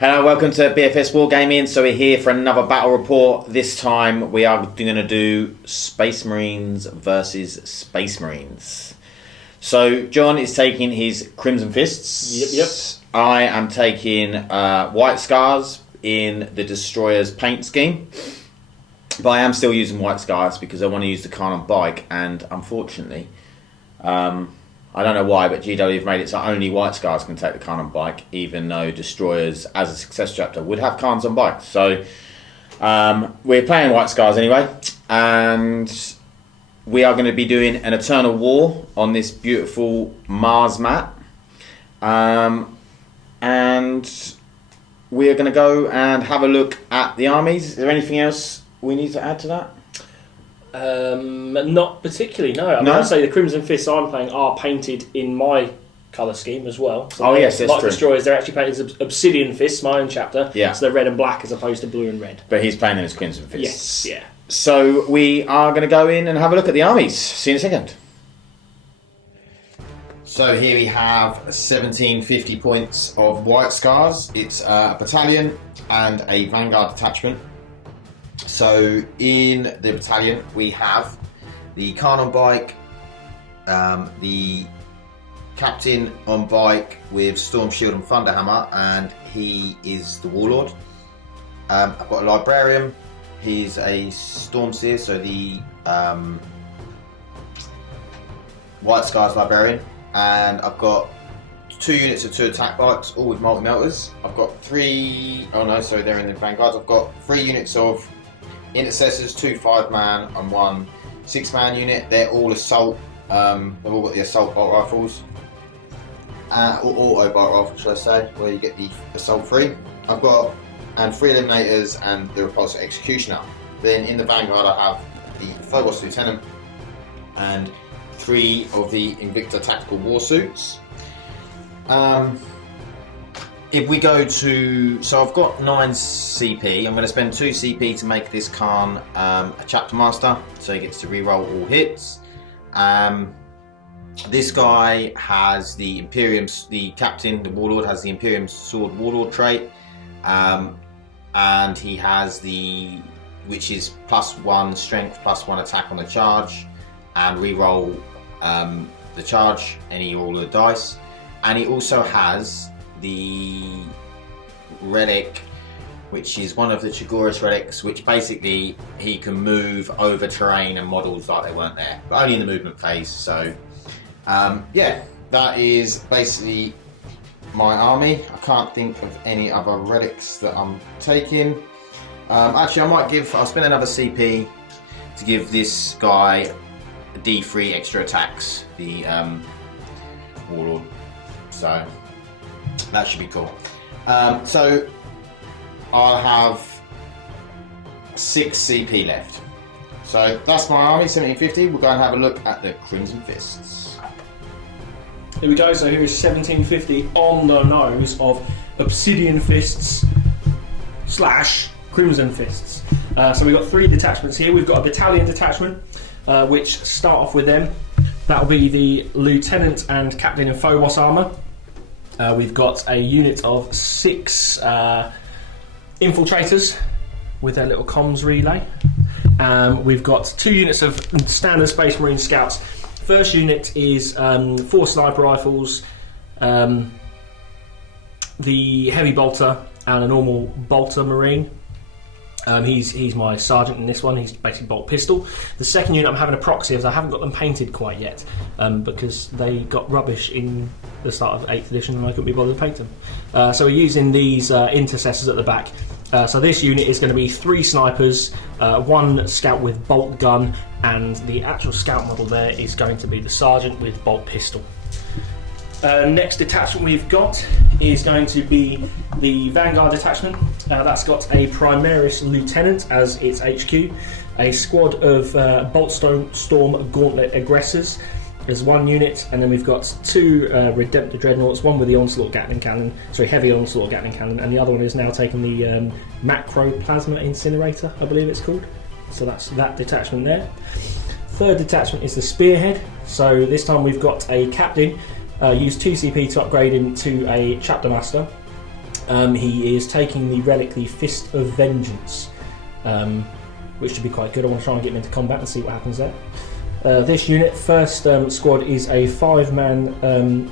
Hello, welcome to BFS Wargaming. So we're here for another battle report. This time we are going to do Space Marines versus Space Marines. So John is taking his Crimson Fists. Yep. I am taking White Scars in the Destroyer's paint scheme. But I am still using White Scars because I want to use the Khan on bike, and unfortunately, I don't know why, but GW have made it so only White Scars can take the Khan on bike, even though Destroyers, as a success chapter, would have Khans on bikes. So we're playing White Scars anyway, and we are going to be doing an Eternal War on this beautiful Mars map. And we are going to go and have a look at the armies. Is there anything else we need to add to that? Not particularly, no. I mean, I'd say the Crimson Fists I'm playing are painted in my colour scheme as well. So yes, that's like true. Destroyers, they're actually painted as Obsidian Fists, my own chapter. Yeah. So they're red and black as opposed to blue and red. But he's playing them as Crimson Fists. Yes, yeah. So we are going to go in and have a look at the armies. See you in a second. So here we have 1750 points of White Scars. It's a battalion and a Vanguard detachment. So in the battalion we have the Khan on bike, the captain on bike with Storm Shield and Thunderhammer, and he is the Warlord. I've got a Librarian, he's a Storm Seer, so the White Scars Librarian, and I've got 2 units of 2 attack bikes, all with multi-melters. I've got 3, oh no, sorry, they're in the Vanguards. I've got 3 units of Intercessors, 2 5-man and 1 6-man unit. They're all assault. They've all got the assault bolt rifles, or auto bolt rifle, should I say, where you get the assault free. I've got 3 eliminators and the repulsor executioner. Then in the Vanguard I have the Phobos Lieutenant and 3 of the Invicta tactical war suits. If we go to, so I've got 9 CP, I'm going to spend 2 CP to make this Khan a chapter master, so he gets to reroll all hits. This guy has the Imperium, the captain, the Warlord has the Imperium Sword Warlord trait, and he has the, which is +1 strength, +1 attack on the charge, and reroll the charge, any or all of the dice. And he also has the relic, which is one of the Chigoris relics, which basically he can move over terrain and models like they weren't there, but only in the movement phase. So yeah, that is basically my army. I can't think of any other relics that I'm taking. Actually, I'll spend another CP to give this guy D3 extra attacks, the Warlord. So that should be cool. So I'll have 6 CP left. So that's my army, 1750. We'll go and have a look at the Crimson Fists. Here we go, so here is 1750 on the nose of Obsidian Fists / Crimson Fists. So we've got 3 detachments here. We've got a battalion detachment, which start off with them. That'll be the Lieutenant and Captain in Phobos armour. We've got a unit of 6 infiltrators with their little comms relay. We've got 2 units of standard Space Marine scouts. First unit is 4 sniper rifles, the heavy bolter, and a normal bolter marine. He's my sergeant in this one. He's basically bolt pistol. The second unit I'm having a proxy, as I haven't got them painted quite yet, because they got rubbish in the start of 8th edition and I couldn't be bothered to paint them. So we're using these intercessors at the back. So this unit is going to be 3 snipers, 1 scout with bolt gun, and the actual scout model there is going to be the sergeant with bolt pistol. Next detachment we've got is going to be the Vanguard detachment. That's got a Primaris Lieutenant as its HQ, a squad of Bolt Storm Gauntlet Aggressors as 1 unit, and then we've got 2 Redemptor Dreadnoughts, one with the Onslaught Gatling Cannon, heavy Onslaught Gatling Cannon, and the other one is now taking the Macro Plasma Incinerator, I believe it's called. So that's that detachment there. Third detachment is the Spearhead. So this time we've got a captain. Use 2 CP to upgrade him to a chapter master. He is taking the relic, the Fist of Vengeance, which should be quite good. I want to try and get him into combat and see what happens there. This unit, first squad, is a 5-man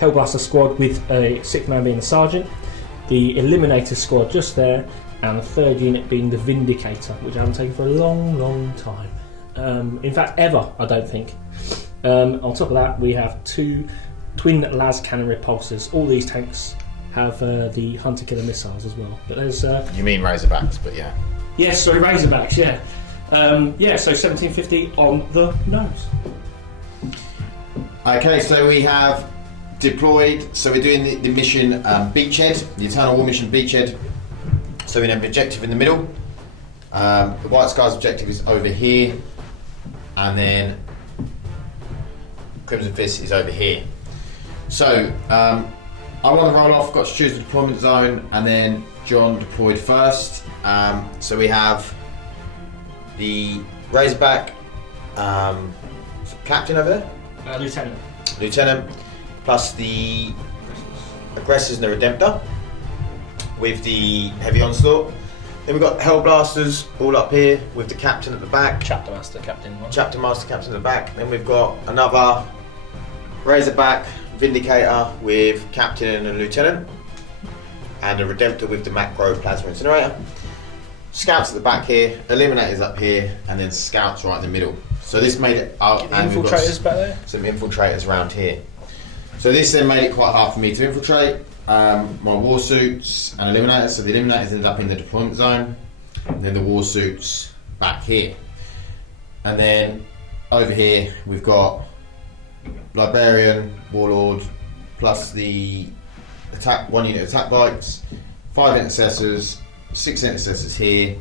Hellblaster squad with a 6th man being the Sergeant, the Eliminator squad just there, and the third unit being the Vindicator, which I haven't taken for a long time. In fact, ever, I don't think. On top of that, we have 2 twin las cannon repulsors. All these tanks have the Hunter Killer missiles as well. But there's You mean Razorbacks, but yeah. yes, sorry, Razorbacks, yeah. So 1750 on the nose. Okay, so we have deployed. So we're doing the mission Beachhead, the Eternal War mission Beachhead. So we have an objective in the middle. The White Scar's objective is over here, and then Crimson Fist is over here. So I want to roll off. Got to choose the deployment zone, and then John deployed first. So we have the Razorback captain over there, lieutenant, plus the aggressors and the Redemptor with the heavy onslaught. Then we've got Hellblasters all up here with the captain at the back. Chapter Master captain at the back. Then we've got another Razorback Vindicator with captain and lieutenant, and a Redemptor with the macro plasma incinerator. Scouts at the back here, Eliminators up here, and then scouts right in the middle. So this made it out. And infiltrators back there? Some infiltrators around here. So this then made it quite hard for me to infiltrate. My war suits and Eliminators. So the Eliminators ended up in the deployment zone, and then the war suits back here. And then over here we've got Librarian, Warlord, plus the attack 1 unit attack bikes, 5 intercessors, 6 intercessors here,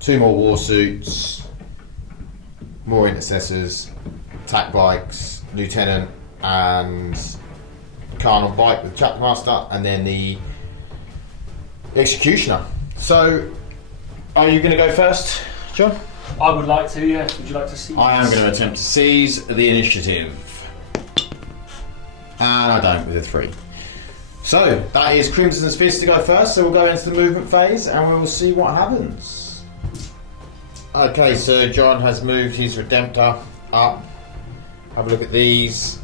2 more war suits, more intercessors, attack bikes, lieutenant, and Khan on bike with the chapter master, and then the executioner. So, are you going to go first, John? I would like to, yes. Would you like to see? I am going to attempt to seize the initiative. And I don't with a 3. So, that is Crimson's Fist to go first, so we'll go into the movement phase and we'll see what happens. Okay, so John has moved his Redemptor up. Have a look at these.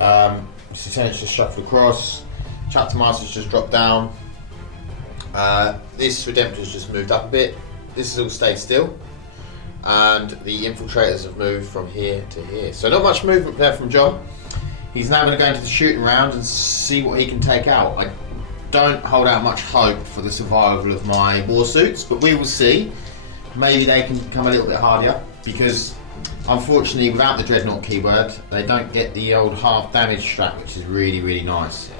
Lieutenant's just shuffled across. Chapter Master's just dropped down. This Redemptor's just moved up a bit. This has all stayed still. And the infiltrators have moved from here to here. So not much movement there from John. He's now going to go into the shooting round and see what he can take out. I don't hold out much hope for the survival of my war suits, but we will see. Maybe they can come a little bit hardier, because unfortunately without the Dreadnought keyword they don't get the old half damage strat, which is really nice.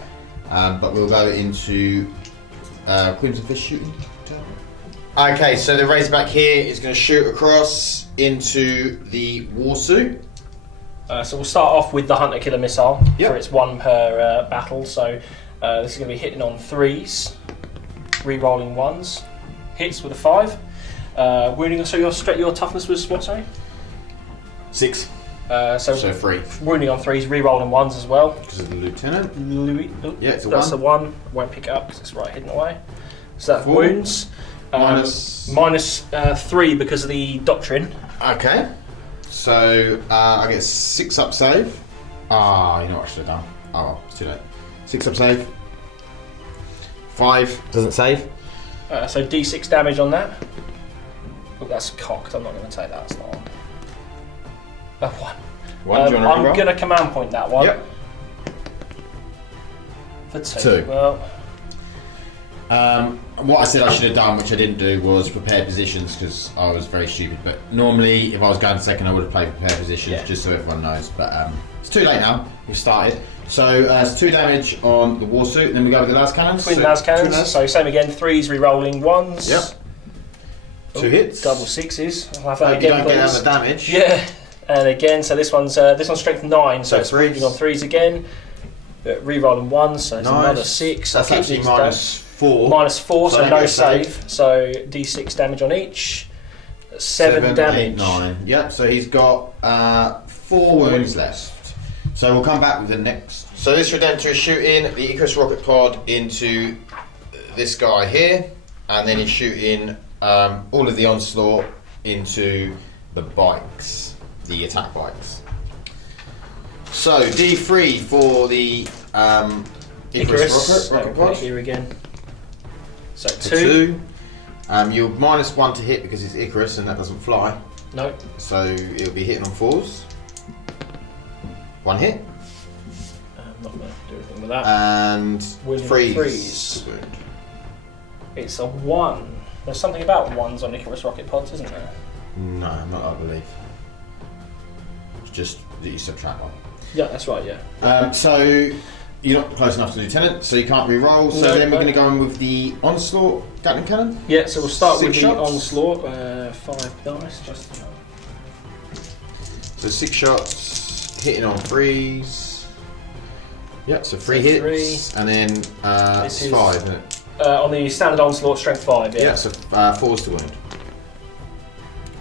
But we'll go into Crimson Fist shooting. Okay, so the Razorback here is going to shoot across into the war suit. So we'll start off with the Hunter Killer missile. Yep. For it's 1 per battle. So this is going to be hitting on 3s, re-rolling 1s, hits with a 5. Wounding. So your toughness was what? Sorry. 6. So 3. Wounding on 3s, re-rolling 1s as well. Because of the lieutenant. Yeah, it's a 1. That's a 1. Won't pick it up because it's right hidden away. So that's 4. wounds. Minus 3 because of the doctrine. Okay. So I get 6 up save. You know what I should have done. Oh well, it's too late. 6 up save. 5 doesn't save. So D6 damage on that. Oh, that's cocked. I'm not going to take that. That's not on. 1. Do you want to I'm reroll? going to command point that one. Yep. For 2. 2. Well, what I said I should have done, which I didn't do, was prepare positions, because I was very stupid. But normally, if I was going second, I would have played prepare positions, just so everyone knows. But it's too late now. We've started. So it's 2 damage on the war suit, and then we go with the las cannons. twin las cannons. So same again. 3s re-rolling 1s. Yep. 2 hits. Double 6s. I'll have that You again, don't get out please. the damage. Yeah. And again, so this one's strength 9, so it's 3s. wounding on 3s again. Re-rolling 1s, so it's Nice. another 6. That's I'll keep actually these minus down. 4. Minus 4, So so I no get save. So D6 damage on each. 7 damage. 8, 9. Yep, so he's got 4 wounds left. So we'll come back with the next So this Redemptor is shooting the Icarus rocket pod into this guy here, and then he's shooting all of the Onslaught into the bikes, the attack bikes. So D3 for the Icarus rocket pod. Here again. So For 2. You're -1 to hit because it's Icarus and that doesn't fly. No. So it'll be hitting on 4s. 1 hit. I'm not going to do anything with that. And freeze. Freeze. It's a 1. There's something about 1s on Icarus rocket pods, isn't there? No, not I believe. It's just that you subtract 1. Yeah, that's right, yeah. So you're not close enough to Lieutenant, so you can't re-roll. So then we're going to go in with the Onslaught Gatling Cannon. Yeah, so we'll start with shots. the Onslaught. 5 dice, just. So 6 shots, hitting on 3s. Yep, so 3 So hits, 3. and then This is 5, isn't it? On the standard Onslaught, strength 5, yeah. Yeah, so 4s to wound.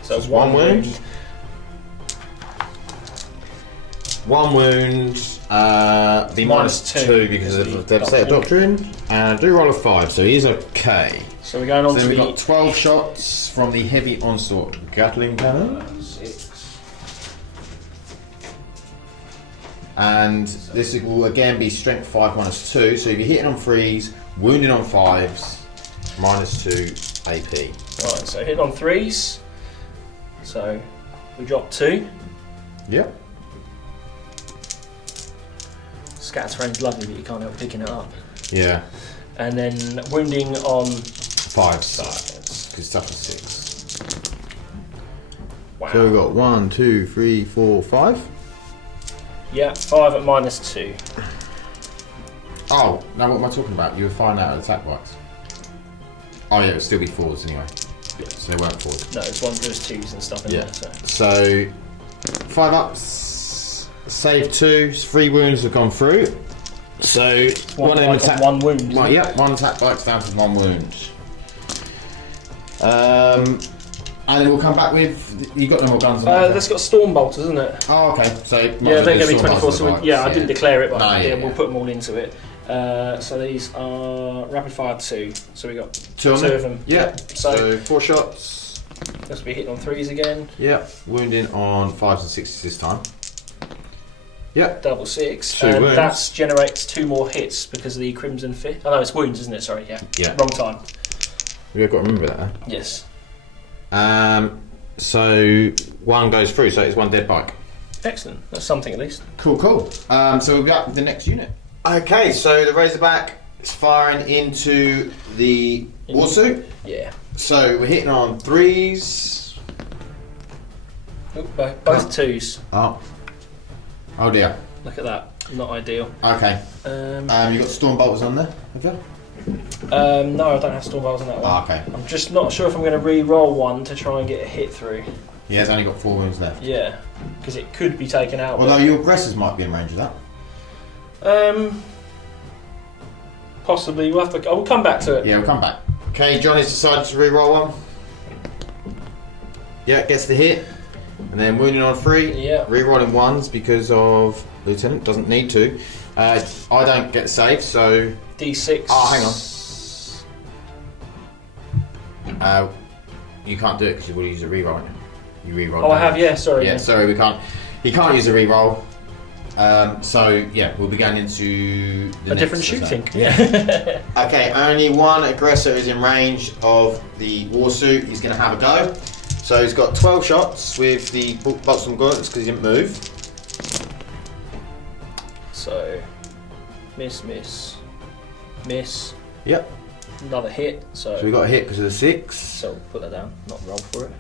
So it's 1 wound. 1 wound, be -2 because of the Devastator Doctrine, and do roll a 5, so he's okay. So we're going on So to then we've the got 12 shots from the Heavy Onslaught Gatling Cannon. 6. And this will again be strength 5 -2, so if you're hitting on 3s, wounding on 5s, -2 AP. Right, so hit on 3s. So we drop 2. Yep. Scatter range lovely, but you can't help picking it up. Yeah. And then wounding on 5s. 5s. Because tough is 6. Wow. So we've got 1, 2, 3, 4, 5. Yeah, 5 at -2. Oh, now what am I talking about? You were firing out of attack bikes. Oh yeah, it would still be 4s anyway. Yeah. So they weren't 4s. No, it's 1, 2s and stuff in Yeah. there. So 5 ups. Save 2, 3 wounds have gone through. So one of them attack. 1 wound. Well, yeah, 1 attack bike's down to 1 wound. And then we'll come back with. You got no more guns on that? That's got storm bolters, isn't it? Oh, okay. So Yeah, they're going to be 24. So I didn't declare it, but No, yeah, we'll yeah. put them all into it. So these are rapid fire 2. So we got 2 of them. Yeah. So, So 4 shots. this will be hitting on 3s again. Yeah. Wounding on 5s and 6s this time. Yep. Double 6. 2 and wounds. that generates 2 more hits because of the Crimson Fist. Oh no, it's wounds, isn't it? Sorry, yeah. Yeah. Wrong time. We've got to remember that. Huh? Yes. So 1 goes through, so it's 1 dead bike. Excellent. That's something at least. Cool, cool. So we'll be up with the next unit. Okay, so the Razorback is firing into the Warsuit. Yeah. So we're hitting on 3s. Oop, both 2s. Oh dear. Look at that. Not ideal. Okay. You got Storm Bolters on there, have you? No, I don't have storm bolts on that one. Okay. I'm just not sure if I'm going to re-roll one to try and get a hit through. He has only got 4 wounds left. Yeah, because it could be taken out. Although your aggressors might be in range of that. Possibly. We'll have to. We'll come back to it. Yeah, we'll come back. Okay, Johnny's decided to re-roll one. Yeah, gets the hit. And then wounding on 3. Yeah. Re-rolling 1s because of Lieutenant, doesn't need to. I don't get saved, so... D6. Oh, hang on. You can't do it because you've already used a re-roll, haven't you? You re-roll. Oh, I have, yeah, sorry. Yeah, sorry, we can't. He can't use a re-roll. So, yeah, we'll be going into the a different shooting. Yeah. Okay, only 1 aggressor is in range of the Warsuit. He's going to have a go. So he's got 12 shots with the bolts and gauntlets because he didn't move. So, miss, miss, miss. Yep. Another hit. So we got a hit because of the 6. So put that down, not roll for it.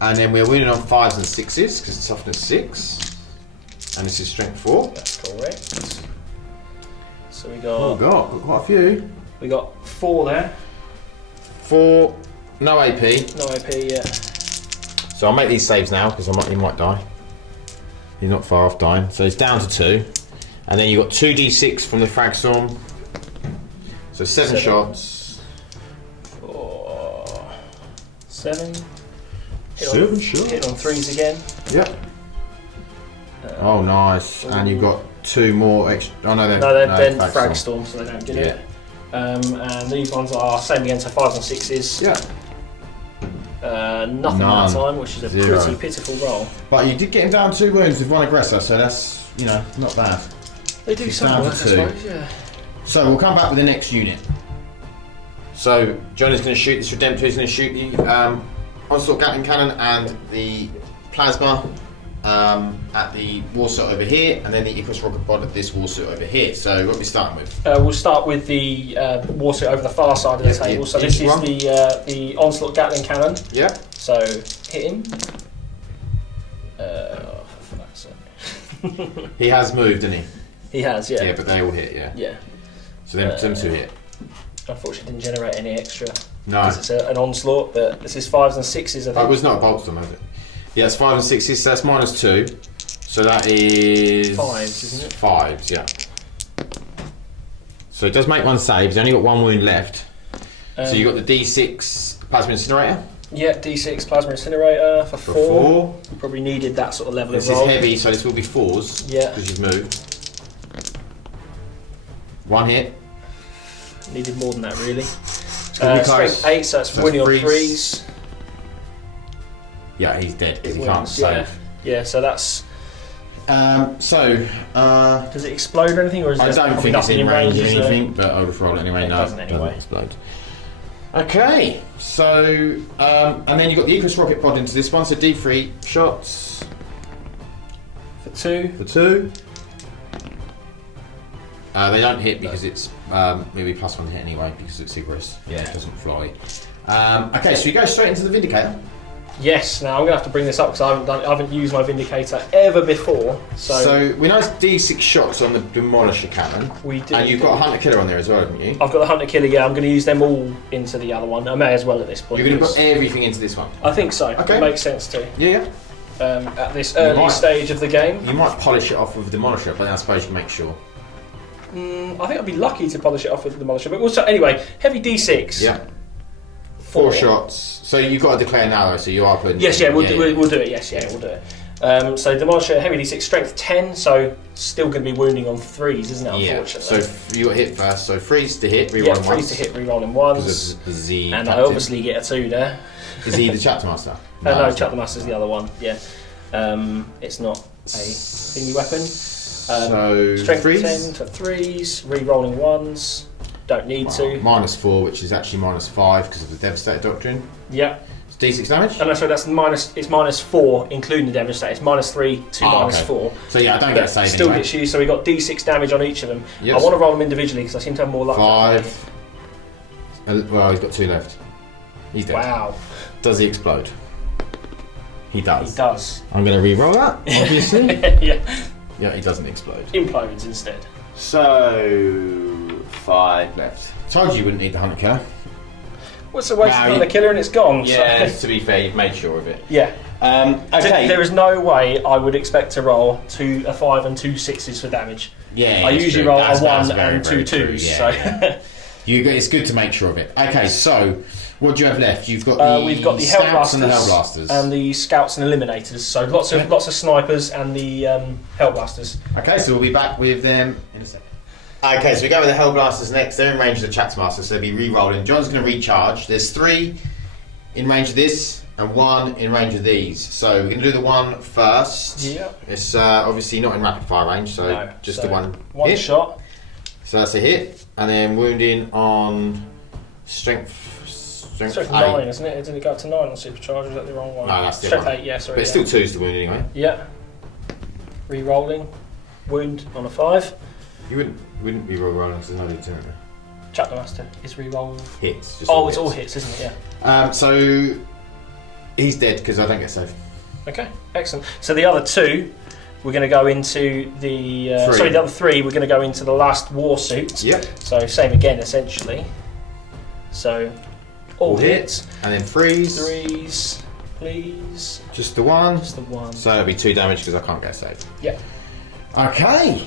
And then we're winning on 5s and 6s because it's toughness 6. And this is strength 4. That's correct. So we got. Oh, got quite a few. We got 4 there. 4, no AP. No AP yet. So I'll make these saves now because he might die. He's not far off dying. So he's down to 2. And then you've got 2d6 from the frag storm. So 7 shots. 4, 7. Seven shots. Hit on 3s again. Yep. Oh, nice. And you've got 2 more extra. Oh no, they're frag storm, so they don't get it. And these ones are same again, so 5s and 6s. Yeah. Nothing that time, which is a pretty pitiful roll. But you did get him down 2 wounds with 1 aggressor, so that's, you know, not bad. They do some work, I suppose, yeah. So we'll come back with the next unit. So John is going to shoot this Redemptor. He's going to shoot the onslaught Gatling cannon and the plasma at the war suit over here, and then the Icarus rocket pod at this war suit over here. So what are we starting with? We'll start with the war suit over the far side of the table. So this is the onslaught Gatling cannon. Yeah. So hit him. For fuck's sake. He has moved, hasn't he? He has, yeah. Yeah, but they all hit, yeah. Yeah. So them 2 hit. Unfortunately, didn't generate any extra. No. Because it's an onslaught, but this is 5s and 6s, I think. Oh, it was not a bolt storm, was it? Yeah, it's 5 and 6s, so that's -2. So that is 5s, isn't it? 5s, yeah. So it does make 1 save. He's only got 1 wound left. So you got the D6 plasma incinerator. Yeah, D6 plasma incinerator for 4. Probably needed that sort of level of roll. This is heavy, so this will be 4s. Yeah. Because you've moved. 1 hit. Needed more than that, really. Strength 8, so that's winning on 3s. Yeah, he's dead because he can't save. Yeah, so that's. Does it explode or anything, or is I don't think it's in range or anything, but I'll just roll it anyway. It doesn't anyway. Doesn't explode. Okay, so and then you've got the Icarus rocket pod into this one, so D3 shots for 2. For 2. They don't hit because it's maybe +1 hit anyway because it's Icarus. Yeah, it doesn't fly. Okay, so you go straight into the Vindicator. Yes. Now I'm going to have to bring this up because I haven't used my Vindicator ever before. So we know it's D6 shots on the Demolisher cannon. We do. And you've got a Hunter Killer on there as well, haven't you? I've got the Hunter Killer. Yeah, I'm going to use them all into the other one. I may as well at this point. You're going to put everything into this one. I think so. Okay. It makes sense to. Yeah. At this early stage of the game. You might polish it off with the Demolisher, but then I suppose you can make sure. I think I'd be lucky to polish it off with the Demolisher. But also, anyway, heavy D6. Yeah. 4 shots. So you've got to declare now, though. So you are putting. Yes, yeah, we'll do it. Yes, yeah, we'll do it. So Demolisher, heavy D6, strength 10. So still going to be wounding on 3s, isn't it? Unfortunately. So you got hit first. So 3s to hit, re-rolling 1s. 3s to hit, re-rolling 1s. The Z. And I obviously get a 2 there. Is he the Chapter Master? No, Chapter Master's the other one. Yeah. It's not a thingy weapon. So strength 3s? 10 to 3s, re-rolling 1s. Don't need to. -4, which is actually -5 because of the Devastator Doctrine. Yeah. It's D6 damage? Oh, no, so that's it's -4, including the Devastator. It's -3 to -4. So yeah, I don't get a save still anyway. gets used, so we got D6 damage on each of them. Yes. I want to roll them individually because I seem to have more luck. 5. Well, he's got 2 left. He's dead. Wow. Does he explode? He does. He does. I'm going to re-roll that, obviously. Yeah. Yeah, he doesn't explode. Implodes instead. So 5 left. Told you wouldn't need the Hunter Killer. What's the waste of the killer and it's gone? Yeah, so. to be fair, you've made sure of it. Yeah. Okay. There is no way I would expect to roll a 5 and 2 6s for damage. Yeah, I usually roll a 1 very, and 2 very 2s. Yeah, so. Yeah. It's good to make sure of it. Okay, so what do you have left? You've got we've got the Hellblasters and the Hellblasters and the Scouts and Eliminators. So lots of snipers and the Hellblasters. Okay, so we'll be back with them in a second. Okay, so we go with the Hellblasters next. They're in range of the Chapter Master, so they'll be re-rolling. John's going to recharge. There's 3 in range of this and 1 in range of these. So we're going to do the 1 first. Yeah. It's obviously not in rapid fire range, so the one hit. Shot. So that's a hit, and then wounding on strength 9, isn't it? Didn't it go up to 9 on supercharge? Was that the wrong one? No, that's the strength one. 8. Yeah, sorry. But it's still 2s to wound anyway. Yeah. Re-rolling, wound on a 5. You wouldn't be rolling because there's no D2 in there. Chapter Master is re-roll. Hits. It's all hits, isn't it? Yeah. So he's dead because I don't get saved. Okay, excellent. So the other 2, we're going to go into the the other 3. We're going to go into the last war suit. Yep. So same again, essentially. So all hits. And then 3s. 3s, please. Just the 1. Just the 1. So it'll be 2 damage because I can't get saved. Yeah. Okay.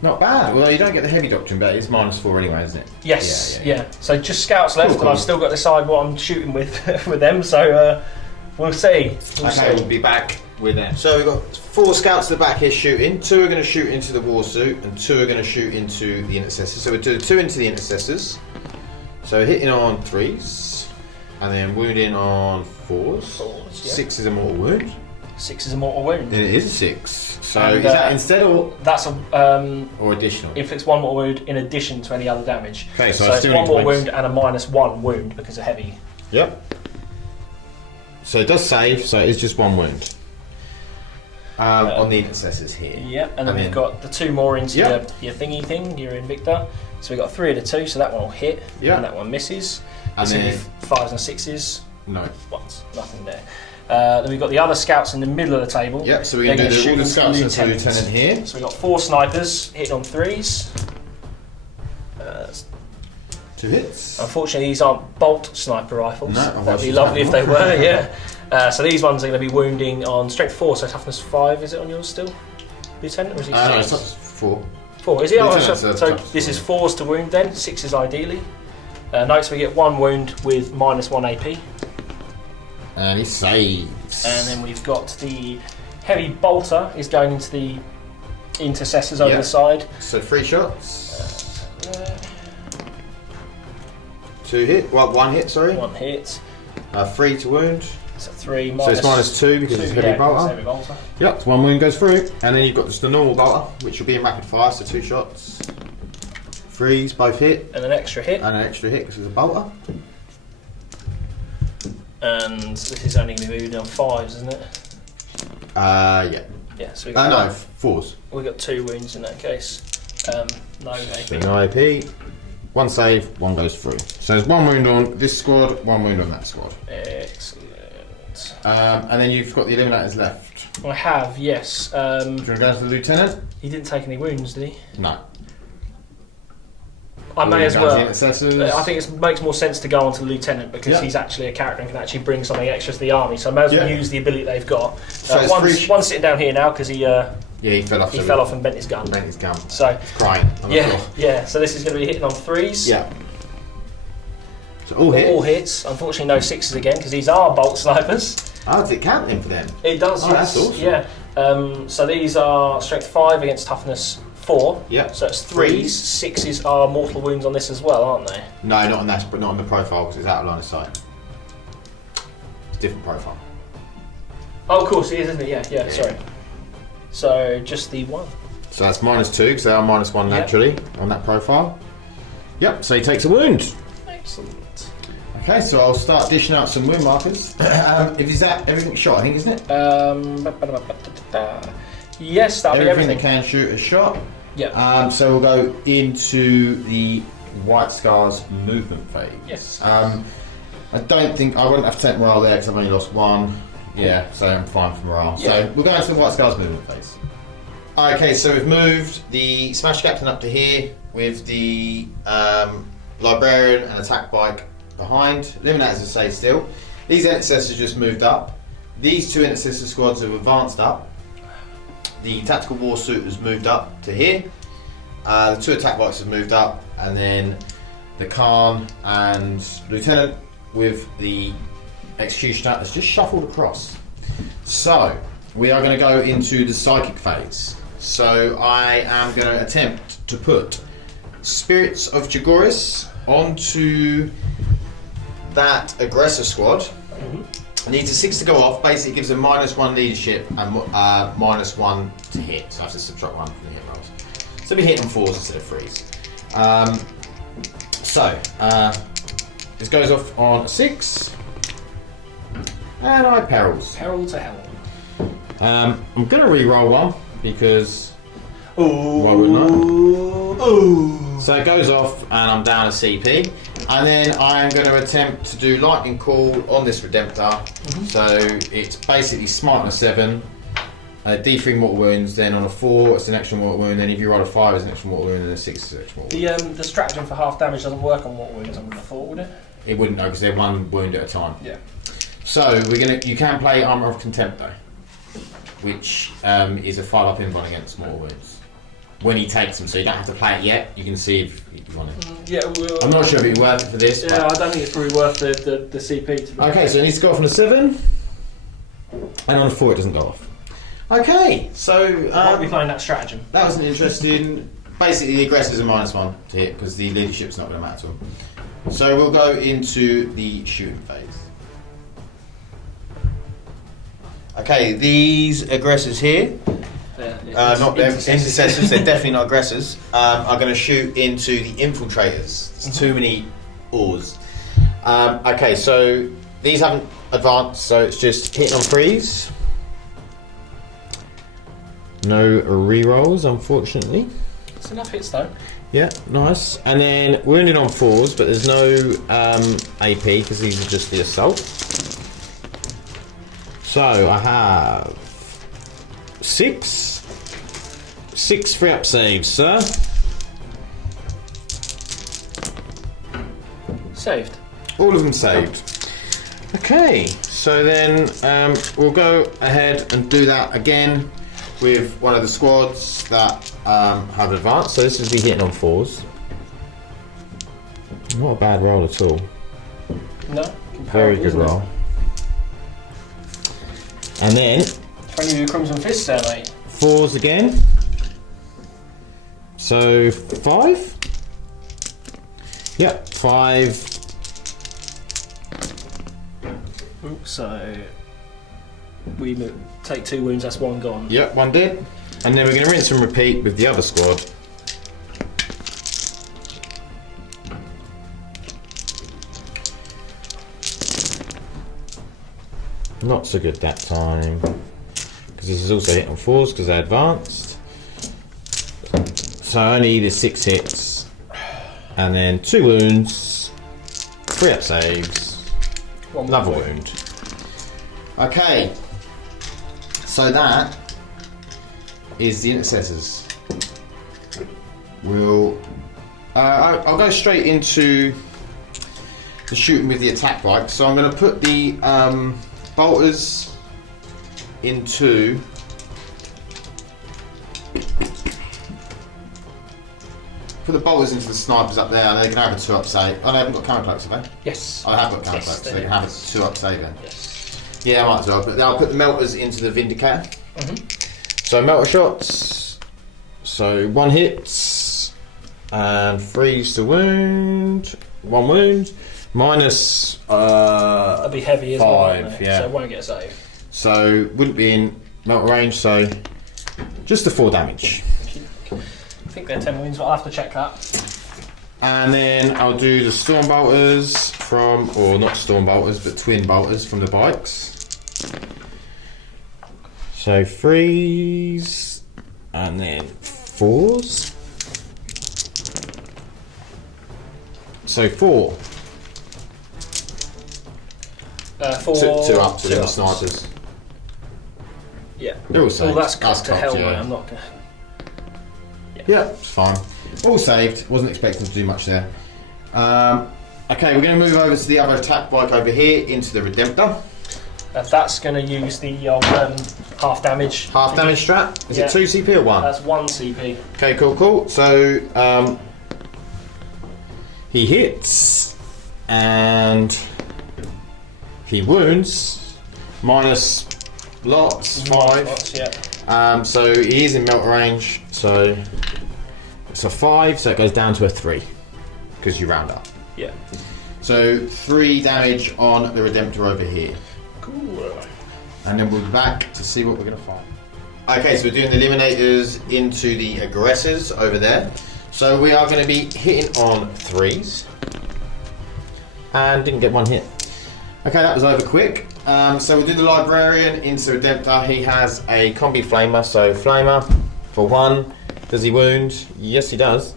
Not bad. Well, you don't get the heavy doctrine, but it's -4 anyway, isn't it? Yes. Yeah. So just Scouts left, and I've still got to decide what I'm shooting with with them. So We'll see. We'll be back with them. So we've got 4 scouts at the back here shooting. 2 are going to shoot into the war suit, and 2 are going to shoot into the intercessors. So we'll do 2 into the intercessors. So hitting on 3s, and then wounding on 4s. 6 is a mortal wound. 6 is a mortal wound. And it is a 6. So is that instead or that's a or additional? Inflicts 1 mortal wound in addition to any other damage. Okay, so it's 1 mortal wound and a -1 wound because of heavy. Yep. So it does save, so it's just 1 wound. On the intercessors here. Yep, and then we've got the 2 more into your thingy thing, your Invictor. So we've got 3 of the 2, so that one will hit, and that one misses. And then 5s and 6s. No. Once, nothing there. Then we've got the other scouts in the middle of the table. Yep, so we're going to do all the scouts as a lieutenant here. So we've got 4 snipers hitting on 3s. 2 hits. Unfortunately, these aren't bolt sniper rifles. No, that'd be lovely if they were, yeah. So these ones are going to be wounding on strength 4, so toughness 5. Is it on yours still, Lieutenant? Or is he 6? No, it's toughness 4. 4, is it? Oh, so this is 4s to wound then, 6s ideally. No, so we get 1 wound with -1 AP. And he saves. And then we've got the heavy bolter is going into the intercessors over the side. So 3 shots. 2 hit. Well, 1 hit. Sorry. 1 hit. 3 to wound. So 3 So it's -2 because it's heavy bolter. Heavy bolter. Yep. So 1 wound goes through, and then you've got just the normal bolter, which will be in rapid fire. So 2 shots. 3s, both hit. And an extra hit. And an extra hit because it's a bolter. And this is only going to be moving on 5s, isn't it? Yeah. Yeah, so we got 4s. We've got 2 wounds in that case. No AP. So no AP. 1 save, 1 goes through. So there's 1 wound on this squad, 1 wound on that squad. Excellent. And then you've got the eliminators left. I have, yes. Do you want to go to the lieutenant? He didn't take any wounds, did he? No. I may as well. I think it makes more sense to go on to the lieutenant because he's actually a character and can actually bring something extra to the army. So I may as well use the ability they've got. One's sitting down here now because he fell off. He fell off and bent his gun. So it's crying. Yeah. So this is going to be hitting on 3s. Yeah. So all hits. All hits. Unfortunately, no 6s again because these are bolt snipers. Oh, does it count then for them? It does. Oh, yes. that's awesome. Yeah. So these are strength 5 against toughness 4. Yeah. So it's 3s. 6s are mortal wounds on this as well, aren't they? No, not on that, but not on the profile because it's out of line of sight. It's a different profile. Oh, of course it is, isn't it? Yeah. Sorry. So just the 1. So that's -2 because they are -1 naturally on that profile. Yep. So he takes a wound. Excellent. Okay, so I'll start dishing out some wound markers. Is that everything shot? I think, isn't it? Yes, that'll be everything that can shoot a shot. Yeah. So we'll go into the White Scars movement phase. Yes. I don't think I wouldn't have to take morale there because I've only lost 1. Yeah, so I'm fine for morale. Yeah. So we'll go into the White Scars movement phase. Okay, so we've moved the Smash Captain up to here with the Librarian and Attack Bike behind. Eliminators will stay still. These intercessors just moved up. These 2 intercessor squads have advanced up. The Tactical War Suit has moved up to here. The 2 attack bikes have moved up, and then the Khan and Lieutenant with the Executioner has just shuffled across. So we are going to go into the psychic phase. So I am going to attempt to put Spirits of Jagoris onto that aggressor squad. Needs a 6 to go off. Basically gives a -1 leadership and -1 to hit. So I have to subtract 1 from the hit rolls. So we hit on 4s instead of 3s. This goes off on a 6. And I perils. Peril to hell. I'm going to re-roll 1 because why wouldn't I? So it goes off and I'm down a CP. And then I am going to attempt to do Lightning Call on this Redemptor. So it's basically smite on a 7, D3 mortal wounds, then on a 4 it's an extra mortal wound, then if you roll a 5 it's an extra mortal wound, and a 6 is an extra mortal wound. The stratagem for half damage doesn't work on mortal wounds, I would have thought, would it? It wouldn't know because they're 1 wound at a time. Yeah. So you can play Armour of Contempt though, which is a 5-up invuln against mortal wounds. When he takes them, so you don't have to play it yet. You can see if you want it. I'm not sure if it'd be worth it for this. Yeah, I don't think it's probably worth the CP. To okay, so it needs to go off on a 7. And on a 4 it doesn't go off. Okay, so I'll be playing that stratagem. that was an interesting. Basically, the aggressors are -1 to hit because the leadership's not going to matter to them. So we'll go into the shooting phase. Okay, these aggressors here, not intercessors, they're definitely not aggressors, are going to shoot into the infiltrators. There's too many ores. Okay, so these haven't advanced, so it's just hitting on 3s. No rerolls, unfortunately. It's enough hits though. Yeah, nice. And then wounded on 4s, but there's no AP because these are just the assault. So I have 6 free up saves, sir. Saved. All of them saved. Okay, so then we'll go ahead and do that again with one of the squads that have advanced. So this is the hitting on 4s. Not a bad roll at all. No, Very good roll. And then 20 your crimson fists there, mate. 4s again. So 5. Yep, 5. So we take 2 wounds. That's 1 gone. Yep, 1 did. And then we're going to rinse and repeat with the other squad. Not so good that time. Because this is also hit on 4s because they advanced. So I only needed 6 hits. And then 2 wounds. 3 up saves. Another wound. Okay. So that is the intercessors. I'll go straight into the shooting with the attack bike. So I'm going to put the bolters into the snipers up there, and they can have a 2 up save. Oh, they haven't got camo cloaks, have they? Yes. I have got camo cloaks, so they can have a 2 up save then. Yes. Yeah, I might as well. But I'll put the melters into the Vindicator. So melter shots. So 1 hit and 3 to wound. 1 wound. Minus That'll be heavy as well. 5, yeah. So it won't get a save. So wouldn't be in melt range. So just the 4 damage. I think they're 10 wounds, but I'll have to check that. And then I'll do the storm bolters from, or not storm bolters, but twin bolters from the bikes. So 3s and then 4s. So 4. 4. 2 up to the ups. snipers. Yeah. They're all saved. Well, that's to hell, yeah. mate. I'm not gonna. Yeah, it's fine. All saved. Wasn't expecting to do much there. Okay, we're going to move over to the other attack bike over here into the Redemptor. That's going to use the old half damage. Half damage strat. Is Yeah. it 2 CP or 1? That's 1 CP. Okay, cool. So he hits and he wounds. Minus lots, 5. Lots, yeah. So he is in melt range. So it's a 5, so it goes down to a 3 because you round up. Yeah. So 3 damage on the Redemptor over here. Cool. And then we'll be back to see what we're going to find. Okay, so we're doing the eliminators into the aggressors over there. So we are going to be hitting on 3s. And didn't get 1 hit. Okay, that was over quick. So we'll do the librarian into Redemptor. He has a combi flamer, so flamer for 1. Does he wound? Yes, he does.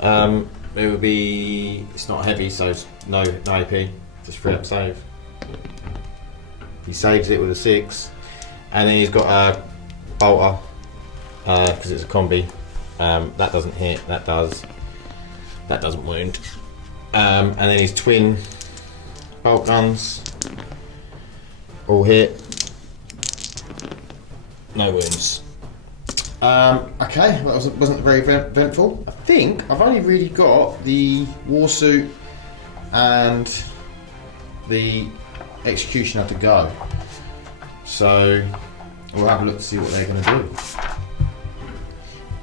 It will be. It's not heavy, so it's no AP. Just 3 up save. He saves it with a 6, and then he's got a bolter because it's a combi. That doesn't hit. That does. That doesn't wound. And then his twin bolt guns all hit. No wounds. Okay, that wasn't very eventful. I think I've only really got the warsuit and the executioner to go. So we'll have a look to see what they're going to do.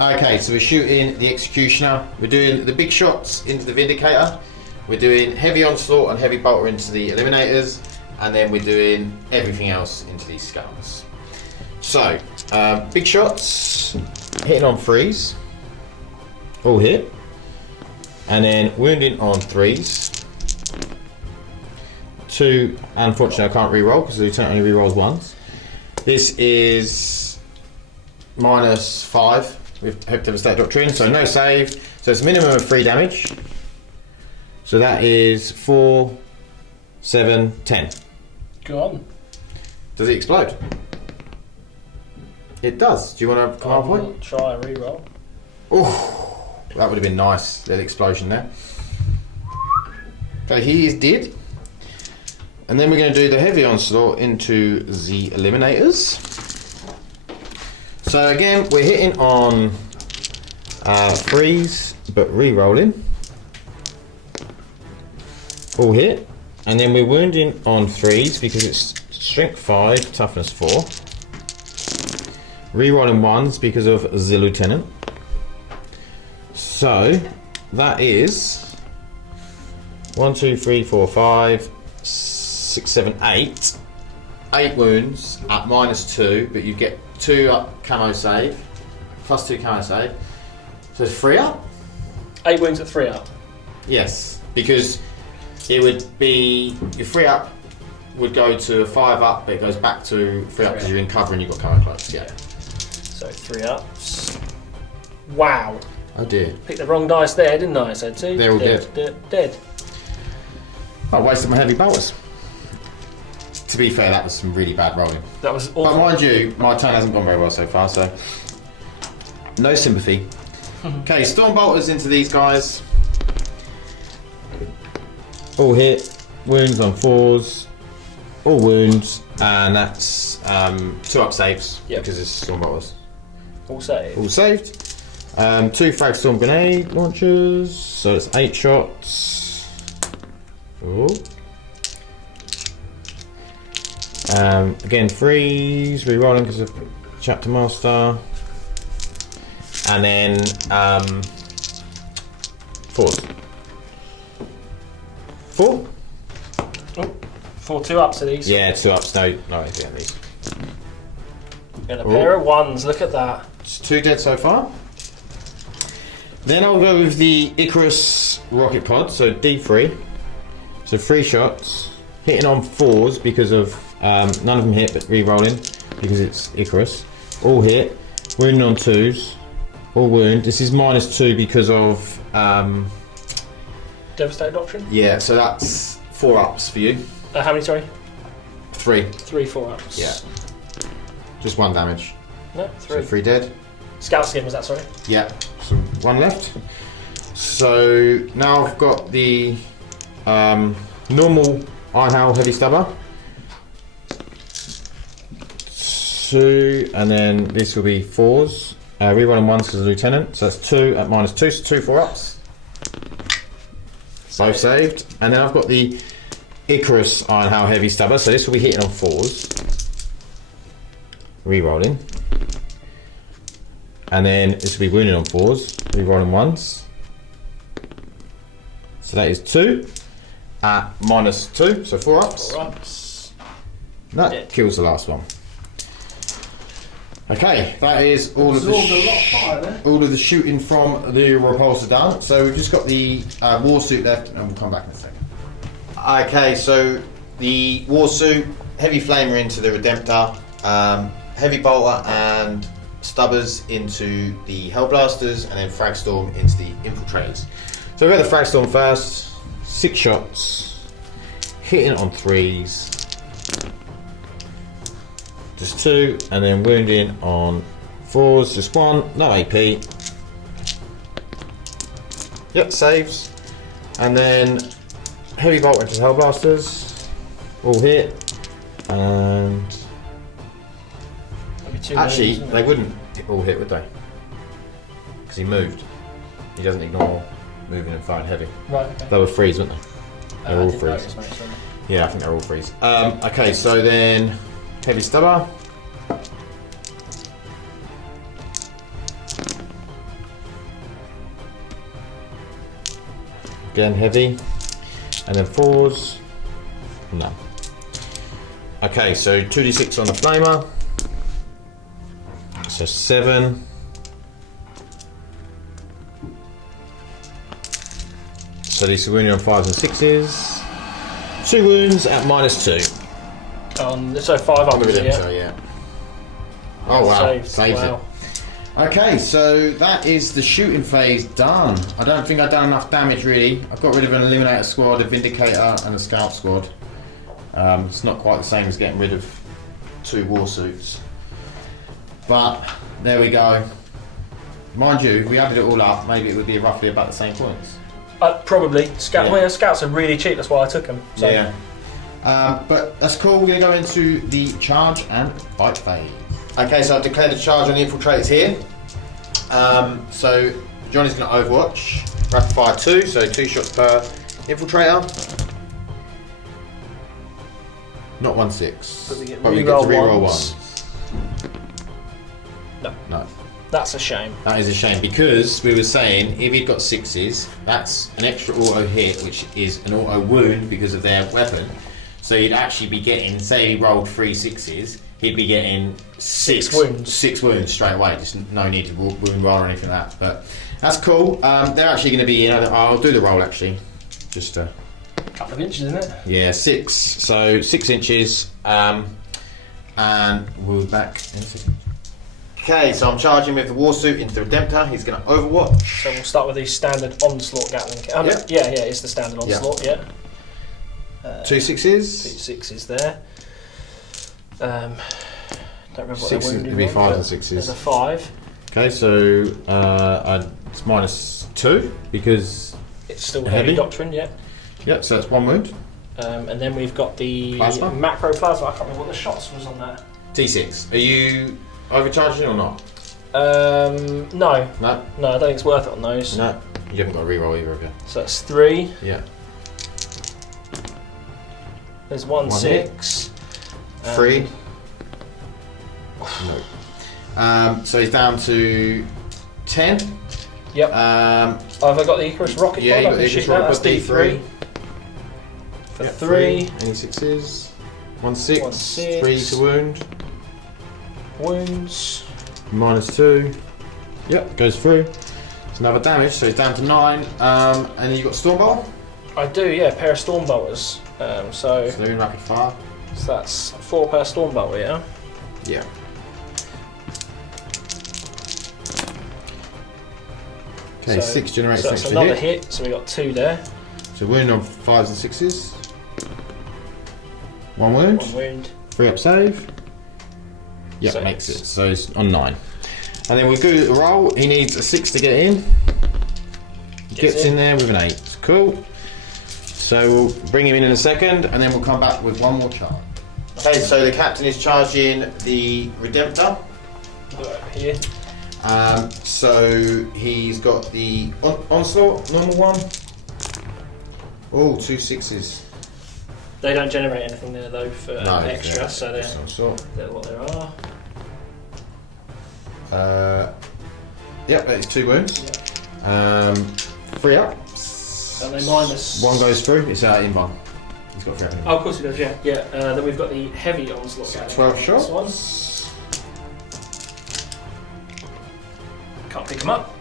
Okay, so we're shooting the Executioner. We're doing the big shots into the Vindicator. We're doing heavy onslaught and heavy bolter into the Eliminators, and then we're doing everything else into these skulls. So, big shots, hitting on 3s, all hit, and then wounding on 3s. 2, unfortunately I can't re-roll because the lieutenant only re-rolls once. This is -5 with Heavy Devastator Doctrine, so no save. So it's a minimum of 3 damage. So that is 4, 7, 10. Go on. Does it explode? It does. Do you want to come on point? Try a re-roll. Oh, that would have been nice, that explosion there. Okay, he is dead. And then we're going to do the heavy onslaught into the Eliminators. So again, we're hitting on 3s, but re-rolling. All hit. And then we're wounding on 3s because it's strength 5, toughness 4. Re-rolling 1s because of the lieutenant. So that is 1, 2, 3, 4, 5, 6, 7, 8. 8 wounds at -2, but you get 2 up camo save, +2 camo save. So it's 3 up? 8 wounds at 3 up? Yes, because it would be, your 3 up would go to a 5 up, but it goes back to 3 up because you're in cover and you've got camo close. Yeah. So 3 ups. Wow. Oh dear. Picked the wrong dice there, didn't I? So 2. They're all Dead. I wasted my heavy bolters. To be fair, that was some really bad rolling. That was awful. But mind you, my turn hasn't gone very well so far, so no sympathy. Okay, storm bolters into these guys. All hit, wounds on 4s, all wounds, and that's 2 up saves because it's storm bolters. All saved. All saved. 2 frag storm grenade launchers, so it's 8 shots. Ooh. Again, 3s, re-rolling because of Chapter Master, and then 4s. 4? Oh, 4 2 ups of these. Yeah, 2 ups, no anything on these. And a pair of 1s, look at that. It's 2 dead so far. Then I'll go with the Icarus rocket pod, so D3. So 3 shots, hitting on 4s because of none of them hit, but re-rolling because it's Icarus. All hit, wounding on 2s, all wound. This is -2 because of Devastator Doctrine? yeah, so that's 4 ups for you. How many, sorry? 3. 3 4 ups. Yeah. Just 1 damage. No, 3. So 3 dead. Scout skin was that, sorry? Yeah, so 1 left. So now I've got the normal Iron Hail Heavy Stubber. 2, and then this will be 4s. Rerolling 1s to the lieutenant, so that's 2 at -2, so 2 4 ups. Both saved. And then I've got the Icarus Iron Hail Heavy Stubber, so this will be hitting on 4s. Rerolling. And then this will be wounding on 4s, rerolling 1s. So that is 2 at -2, so 4 ups. 4 ups. That Dead. kills the last one. Okay, that is all of the shooting from the repulsor done. So we've just got the war suit left, and we'll come back in a second. Okay, so the war suit, heavy flamer into the Redemptor, heavy bolter and stubbers into the Hellblasters, and then Fragstorm into the Infiltrators. So we've got the Fragstorm first, 6 shots, hitting on 3s, just 2, and then wounding on 4s, just 1, no AP. Yep, saves. And then heavy bolt into Hellblasters, all hit, and actually they wouldn't all hit, would they? Because he moved. He doesn't ignore moving and firing heavy. Right, okay. They were 3s, weren't they? They're all 3s. Notice, mate, sorry. Yeah, I think they're all 3s. Okay, so then Heavy stubber. Again heavy. And then 4s. No. Okay, so 2d6 on the flamer. So 7. So these are wounded on 5s and 6s. 2 wounds at -2. So 5 up, is it, yeah? So, yeah. Oh wow, saves wow. it. Okay, so that is the shooting phase done. I don't think I've done enough damage really. I've got rid of an Eliminator squad, a Vindicator and a Scout squad. It's not quite the same as getting rid of 2 war suits. But, there we go. Mind you, if we added it all up, maybe it would be roughly about the same points. Probably. Yeah. Well, Scouts are really cheap, that's why I took them. So. Yeah. But that's cool, we're going to go into the charge and fight phase. Okay, so I've declared a charge on the infiltrators here. So Johnny's going to overwatch. Rapid fire 2, so 2 shots per infiltrator. Not 1/6. But we get to reroll reroll ones. No. That's a shame. That is a shame because we were saying if he'd got 6s, that's an extra auto hit, which is an auto wound because of their weapon. So he'd actually be getting, say he rolled 3 6s, he'd be getting 6 wounds. 6 wounds straight away. Just no need to wound roll or anything like that. But that's cool. They're actually going to be. I'll do the roll actually. Just a couple of inches, isn't it? Yeah, 6. So 6 inches. And we'll be back in a second. Okay, so I'm charging with the Warsuit into the Redemptor. He's going to overwatch. So we'll start with the standard onslaught Gatling. Yeah, it's the standard onslaught. Yeah. 2 6s. 2 6s there. Don't remember what 6 that would be 5s and 6s. There's a 5. Okay, so it's -2 because it's still heavy doctrine. Yeah. Yeah, so that's 1 wound. And then we've got the Plasma? macro plasma. I can't remember what the shots was on that. T6. Are you overcharging or not? No. No, No. I don't think it's worth it on those. No. You haven't got a reroll either, have you? So that's 3. Yeah. There's 1 6. 3. No. So he's down to 10. Yep. Have I got the Icarus rocket? Yeah, you got the Icarus rocket. That's D3. For 3. Any 6s? 1 6. 1 6. 3 to wound. Wounds. -2. Yep, goes through. It's another damage, so he's down to 9. And then you've got Stormbolt. I do, yeah, a pair of Stormbolters. So they're in rapid fire. So that's 4 per Stormbolt, yeah? Yeah. Okay, 6 generates so an that's extra another hit. hit, so we got 2 there. So wound on 5s and 6s. 1 wound. 1 wound. 3 up save. Yep, So makes it. So it's on 9. And then we'll do the roll. He needs a 6 to get in. Gets in there with an 8. Cool. So we'll bring him in a second, and then we'll come back with 1 more charge. Okay, so the captain is charging the Redemptor. Here. So he's got the onslaught, normal one. Oh, 2 6s. They don't generate anything there though for extra, yeah, so they're what they are. Yep, that's 2 wounds. Yeah. 3 up. And they minus 1 goes through. It's inbound. He's got 3 up. Oh, of course he does. Yeah, yeah. Then we've got the heavy onslaught. So 12 shots. Can't pick them up.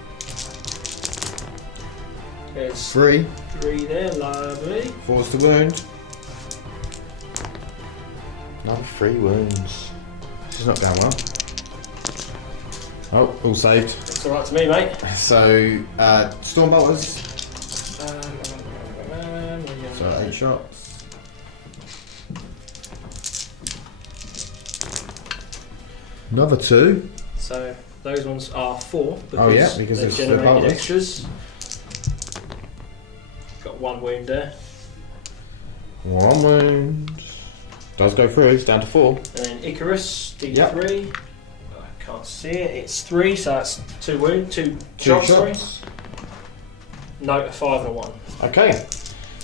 There's 3. 3 there, lovely. 4's to wound. Another 3 wounds. This is not going well. Oh, all saved. It's alright to me, mate. So, Stormbolters. So 8 shots. Another 2. So those ones are 4 because, because they've it's generated extras. Got 1 wound there. 1 wound. Does go through. It's down to 4. And then Icarus, D3. Yep. I can't see it. It's 3, so that's 2 wound, 2 shots. Sorry. No, a 5 and a 1. Okay.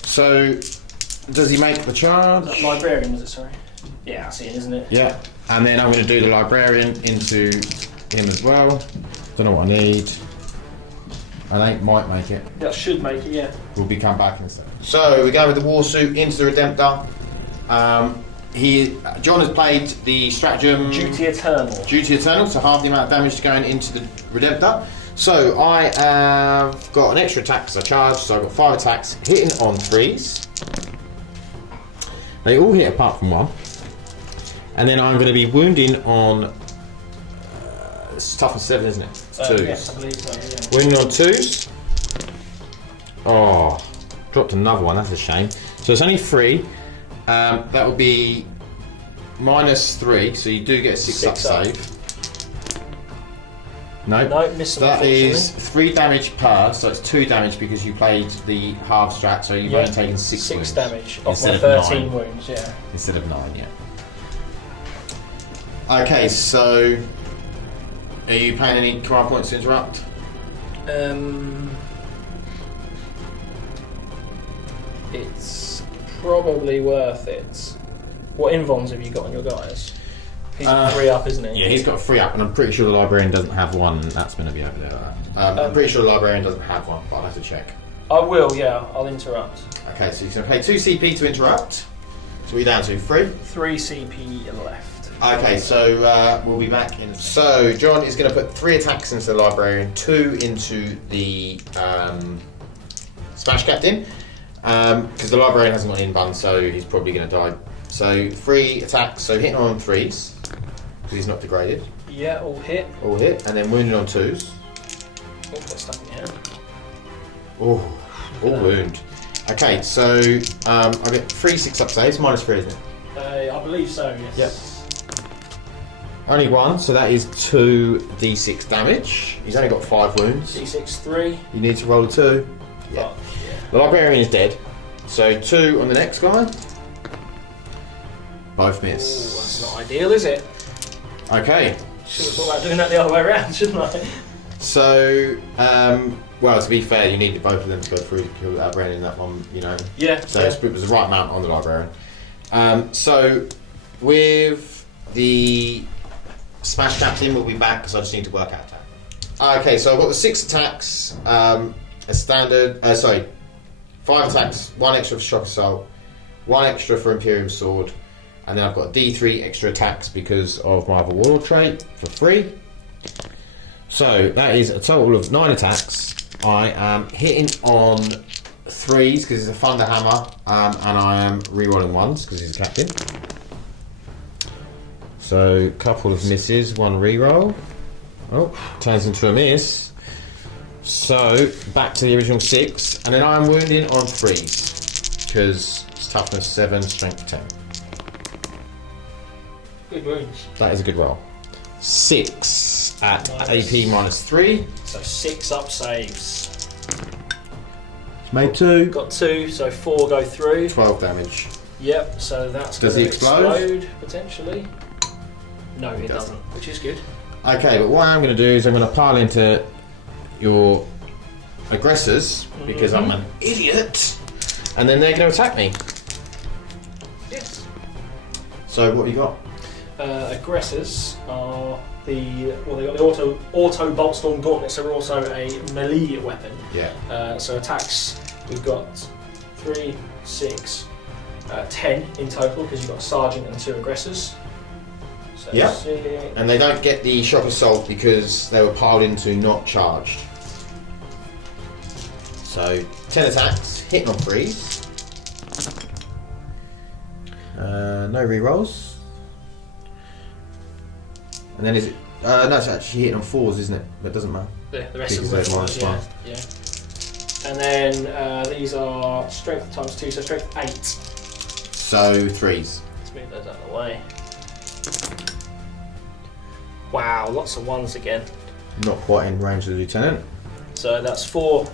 So, does he make the charge? Librarian, was it? Sorry. Yeah, that's it, isn't it? Yeah. And then I'm going to do the librarian into him as well. Don't know what I need. I think might make it. That should make it, yeah. We'll be come back in a second. So we go with the war suit into the Redemptor. John has played the stratagem Duty Eternal. Duty Eternal, so half the amount of damage going into the Redemptor. So I have got an extra attack because I charged, so I've got 5 attacks hitting on 3s. They all hit apart from one. And then I'm going to be wounding on. It's toughness 7, isn't it? It's 2s. Yes, I believe so, yeah. Wounding on 2s. Oh, dropped another one, that's a shame. So it's only 3. That would be -3, so you do get a 6 up save. No, miss them. that is 3 damage per, so it's 2 damage because you played the half strat, so you've only taken 6 wounds. 6 damage off Instead my of 13 9. wounds, yeah. Instead of 9, yeah. Okay, so are you paying any command points to interrupt? It's probably worth it. What invons have you got on your guys? He's 3 up, isn't he? Yeah, he's got 3 up, and I'm pretty sure the librarian doesn't have one. That's going to be over there. I'm pretty sure the librarian doesn't have one, but I'll have to check. I will, yeah. I'll interrupt. Okay, so he's going to pay 2 CP to interrupt. So we're down to 3. 3 CP left. Okay, so we'll be back in. So John is going to put 3 attacks into the librarian, 2 into the Smash Captain, because the librarian hasn't got an in-bun, so he's probably going to die. So 3 attacks, so hitting on 3s, because he's not degraded. Yeah, all hit. All hit, and then wounding on 2s. Oh, got stuck in the hand. Oh, all wound. Okay, so I get 3 6-up saves, -3, isn't it? I believe so, yes. Yep. Only 1, so that is 2d6 damage. He's only got 5 wounds. D6, 3. You need to roll a 2. Yeah. Fuck, yeah. The librarian is dead. So 2 on the next guy. Both miss. Ooh, that's not ideal, is it? Okay. Should have thought about doing that the other way around, shouldn't I? So, well, to be fair, you needed both of them to go through to kill the librarian in that one, you know. Yeah. So it was the right amount on the librarian. So, with the Smash Captain, we'll be back because I just need to work out attack. Okay, so I've got the 6 attacks, a standard, 5 attacks, 1 extra for Shock Assault, 1 extra for Imperium Sword, and then I've got D3 extra attacks because of my other Warlord trait for free. So that is a total of 9 attacks. I am hitting on 3s because it's a Thunder Hammer, and I am rerolling 1s because he's a captain. So a couple of misses, 1 reroll. Oh, turns into a miss. So back to the original 6, and then I'm wounding on 3s because it's toughness 7, strength 10. Good wounds. That is a good roll. 6 at Nice. AP -3. So 6 up saves. Made 2. Got 2, so 4 go through. 12 damage. Yep, so that's Does going he to explode? potentially. No, it doesn't, which is good. Okay, but what I'm going to do is I'm going to pile into your aggressors because I'm an idiot, and then they're going to attack me. Yes. So what have you got? Aggressors are they got the auto bolt storm gauntlets are also a melee weapon. Yeah. So attacks, we've got 3, 6, 10 in total because you've got a sergeant and 2 aggressors. So Yeah. 6. And they don't get the shock assault because they were piled into not charged. So 10 attacks, hitting on 3s. No rerolls. And then is it? No, it's actually hitting on 4s, isn't it? But it doesn't matter. The rest of Because them, they're -1. yeah. And then these are strength times 2, so strength 8. So 3s. Let's move those out of the way. Wow, lots of 1s again. Not quite in range of the lieutenant. So that's 4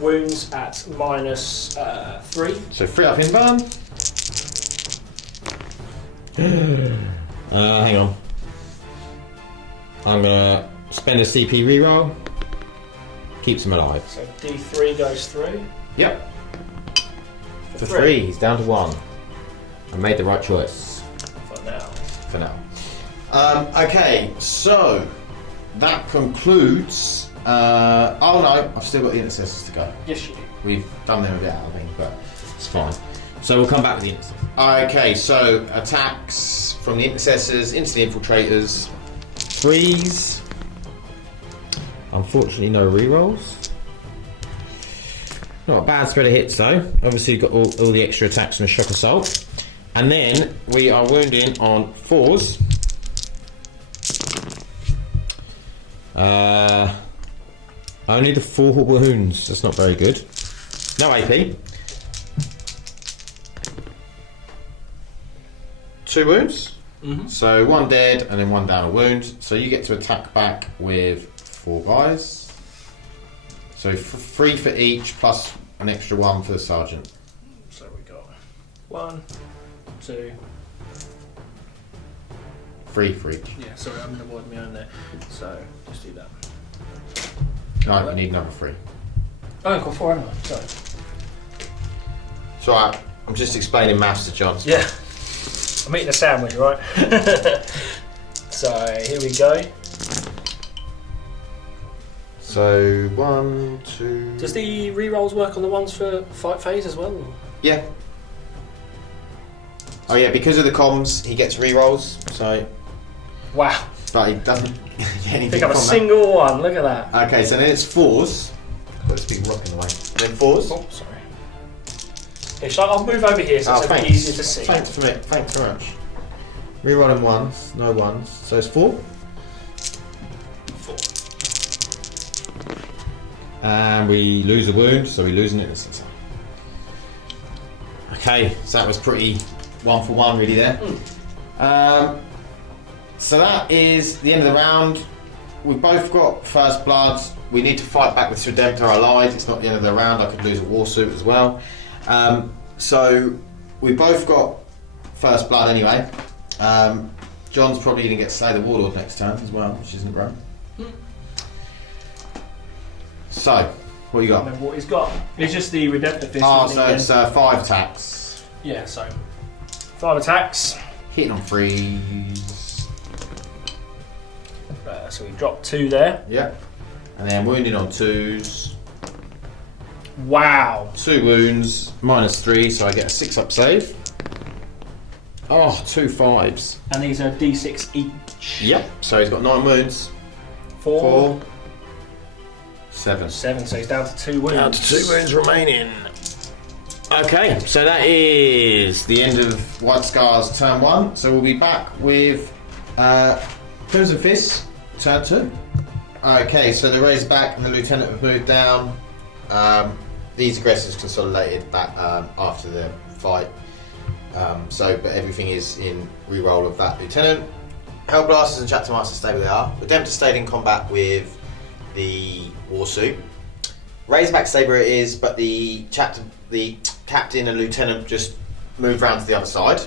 wounds at -3. So 3 up in burn. Hang on. I'm gonna spend a CP reroll. Keeps him alive. So D3 goes through. Yep. For 3, he's down to 1. I made the right choice. For now. for now. Okay, so that concludes. Oh no, I've still got the intercessors to go. Yes, you do. We've done them a bit out, I think, but it's fine. So we'll come back to the intercessors. Okay, so attacks from the intercessors into the infiltrators. Freeze. Unfortunately, no rerolls. Not a bad spread of hits though. Obviously, you've got all the extra attacks from the shock assault. And then we are wounding on 4s. Only the 4 wounds. That's not very good. No AP. 2 wounds. Mm-hmm. So 1 dead and then 1 down a wound. So you get to attack back with 4 guys. So 3 for each plus an extra 1 for the sergeant. So we got 1, 2, 3 for each. Yeah, sorry, I'm going to widen my own there. So just do that. No, you need another 3. Oh, I've got 4, haven't I? Sorry. It's alright. I'm just explaining maths to John. Yeah. I'm eating a sandwich, right? So here we go. So 1, 2. Does the rerolls work on the ones for fight phase as well? Yeah. Oh yeah, because of the comms, he gets rerolls. So, Wow. but he doesn't get anything Pick up a from single one. Look at that. that. Okay, so then it's 4s. Got this big rock in the way. Then 4s. Oh, sorry. Okay, so I'll move over here so it's a bit easier to see. Thanks very much. Rerolling 1s, no 1s. So it's 4. 4. And we lose a wound, so we lose an innocence. Okay, so that was pretty 1 for 1 really there. So that is the end of the round. We've both got first blood. We need to fight back with Redemptor allied. It's not the end of the round. I could lose a war suit as well. So we both got first blood anyway. John's probably going to get Slay the Warlord next turn as well, which isn't great. So, what you got? What he's got. It's just the Redemptor Fist. Oh, so it's 5 attacks. Yeah, so 5 attacks. Hitting on freeze. So we dropped 2 there. Yep. And then wounding on 2s. Wow. 2 wounds, -3, so I get a 6 up save. Oh, 2 5s. And these are D6 each. Yep. So he's got 9 wounds. 4, 7. 7, so he's down to 2 wounds. Down to 2 wounds remaining. Okay, so that is the end of White Scars turn 1. So we'll be back with Crimson Fist turn 2. Okay, so the Razorback and the Lieutenant have moved down. These aggressors consolidated back after the fight. But everything is in reroll of that Lieutenant. Hellblasters and Chapter Masters stay where they are. Redemptor stayed in combat with the Warsuit. Razorback stayed where it is, but the Captain and Lieutenant just moved round to the other side.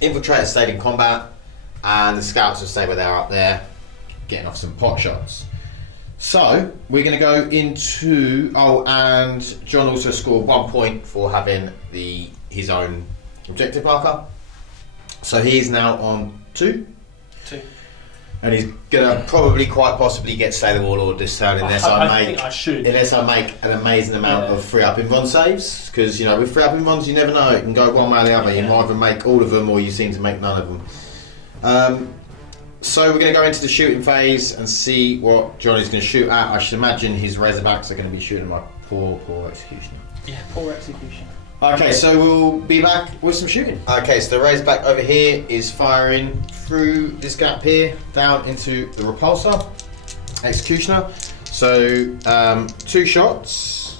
Infiltrators stayed in combat, and the Scouts will stay where they are up there, getting off some pot shots. So, we're going to go into... Oh, and John also scored 1 point for having his own objective marker. So he's now on 2. 2. And he's going to probably quite possibly get Slay the Warlord this turn unless I make an amazing amount of 3-up invuln saves. Because, you know, with 3-up invulns you never know. It can go one way or the other. You might either make all of them or you seem to make none of them. So we're going to go into the shooting phase and see what Johnny's going to shoot at. I should imagine his Razorbacks are going to be shooting my poor Executioner. Yeah, poor Executioner. Okay, so we'll be back with some shooting. Okay, so the Razorback over here is firing through this gap here, down into the Repulsor, Executioner. So, 2 shots.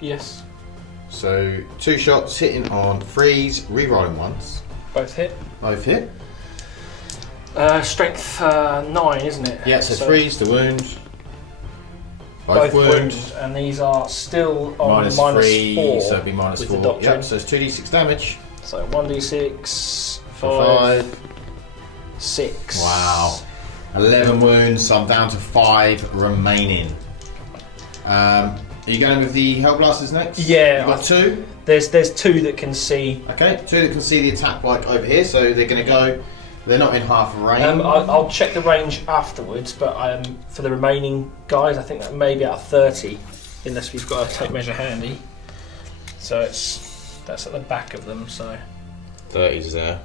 Yes. So, 2 shots hitting on freeze, rerolling once. Both hit. Both hit. Strength 9, isn't it? Yeah, so freeze, the wound. Both wounds, and these are still on -3, -4. so it'd be -4. Yep, so it's 2d6 damage. So 1d6, 5, 6. Wow. 11 wounds, so I'm down to 5 remaining. Are you going with the Hellblasters next? Yeah. You've got two? There's two that can see. Okay, two that can see the attack bike over here, so they're going to go. They're not in half a range. I'll check the range afterwards, but for the remaining guys, I think that may be out of 30, unless we've got a tape measure handy. So that's at the back of them. So 30's there.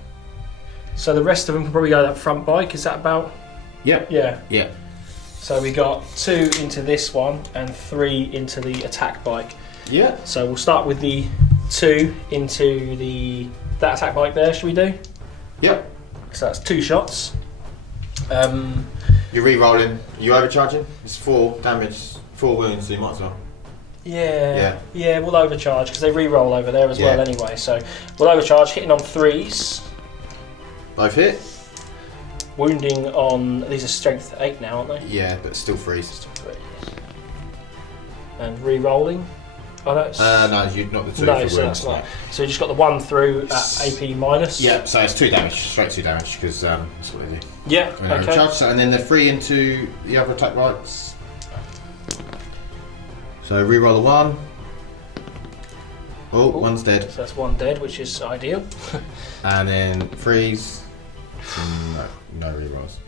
So the rest of them can probably go that front bike. Is that about? Yep. Yeah. Yeah. So we got 2 into this one and 3 into the attack bike. Yeah. So we'll start with the 2 into that attack bike there. Should we do? Yep. So that's 2 shots. You're re-rolling. Are you overcharging? It's 4 damage, 4 wounds, so you might as well. Yeah, we'll overcharge because they re-roll over there as well anyway. So we'll overcharge, hitting on 3s. Both hit? Wounding on, these are strength 8 now, aren't they? Yeah, but still 3s. And re-rolling. Oh no, no, you're not the 2 no, for so wounds. that's not. So you just got the 1 through at AP minus. Yeah, so it's 2 damage, straight 2 damage, because that's what they do. Yeah, okay. So, and then they're 3 into the other attack bikes. So re-roll the 1. Oh, 1's dead. So that's 1 dead, which is ideal. And then freeze. No re-rolls.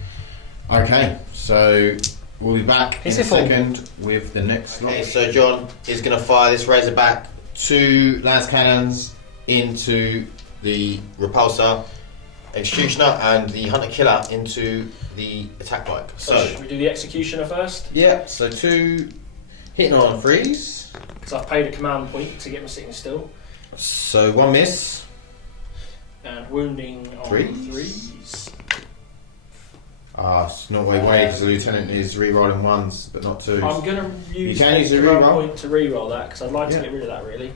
Okay, so we'll be back in a second with the next lot. Okay, so John is going to fire this Razorback 2 lance cannons into the Repulsor Executioner and the Hunter Killer into the attack bike. So should we do the Executioner first? Yeah, so 2 hitting on freeze. Because I've paid a command point to get them sitting still. So 1 miss. And wounding on 3s. Ah, it's not way because the Lieutenant is re-rolling 1s, but not 2s. I'm going to use a command point to re-roll that, because I'd like to get rid of that, really.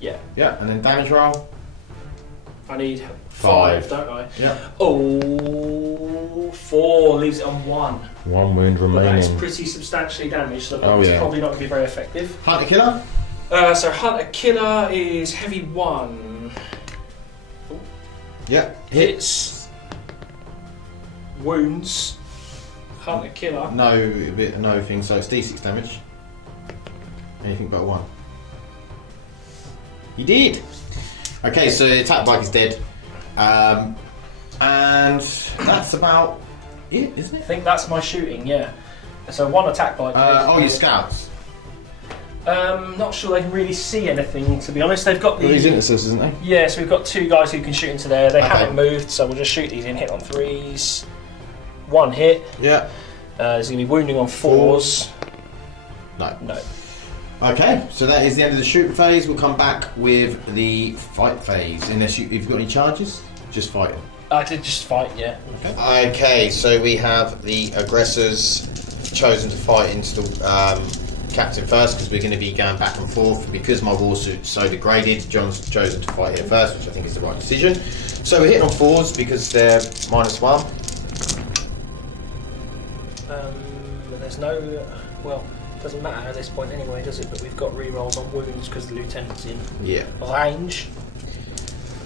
Yeah. Yeah, and then damage roll. I need 5, don't I? Yeah. Oh, 4 leaves it on 1. 1 wound remaining. But that's pretty substantially damaged, so it's probably not going to be very effective. Hunter Killer? So Hunter Killer is heavy 1. Yeah. Hits. Wounds. Hunter Killer. No thing, so it's D6 damage. Anything but 1. He did! Okay, so the attack bike is dead. And that's about it, isn't it? I think that's my shooting, yeah. So 1 attack bike. Your scouts. Not sure they can really see anything, to be honest. They've got these intercessors, isn't they? Yeah, so we've got 2 guys who can shoot into there. They haven't moved, so we'll just shoot these in. Hit on 3s. 1 hit. Yeah. There's going to be wounding on 4s. No. Okay, so that is the end of the shoot phase. We'll come back with the fight phase. Unless you've got any charges, just fighting. I did just fight, yeah. Okay, so we have the aggressors chosen to fight into the captain first, because we're going to be going back and forth. Because my war suit's so degraded, John's chosen to fight here first, which I think is the right decision. So we're hitting on 4s because they're -1. There's no... Well, it doesn't matter at this point anyway, does it? But we've got re-rolls on wounds because the Lieutenant's in range.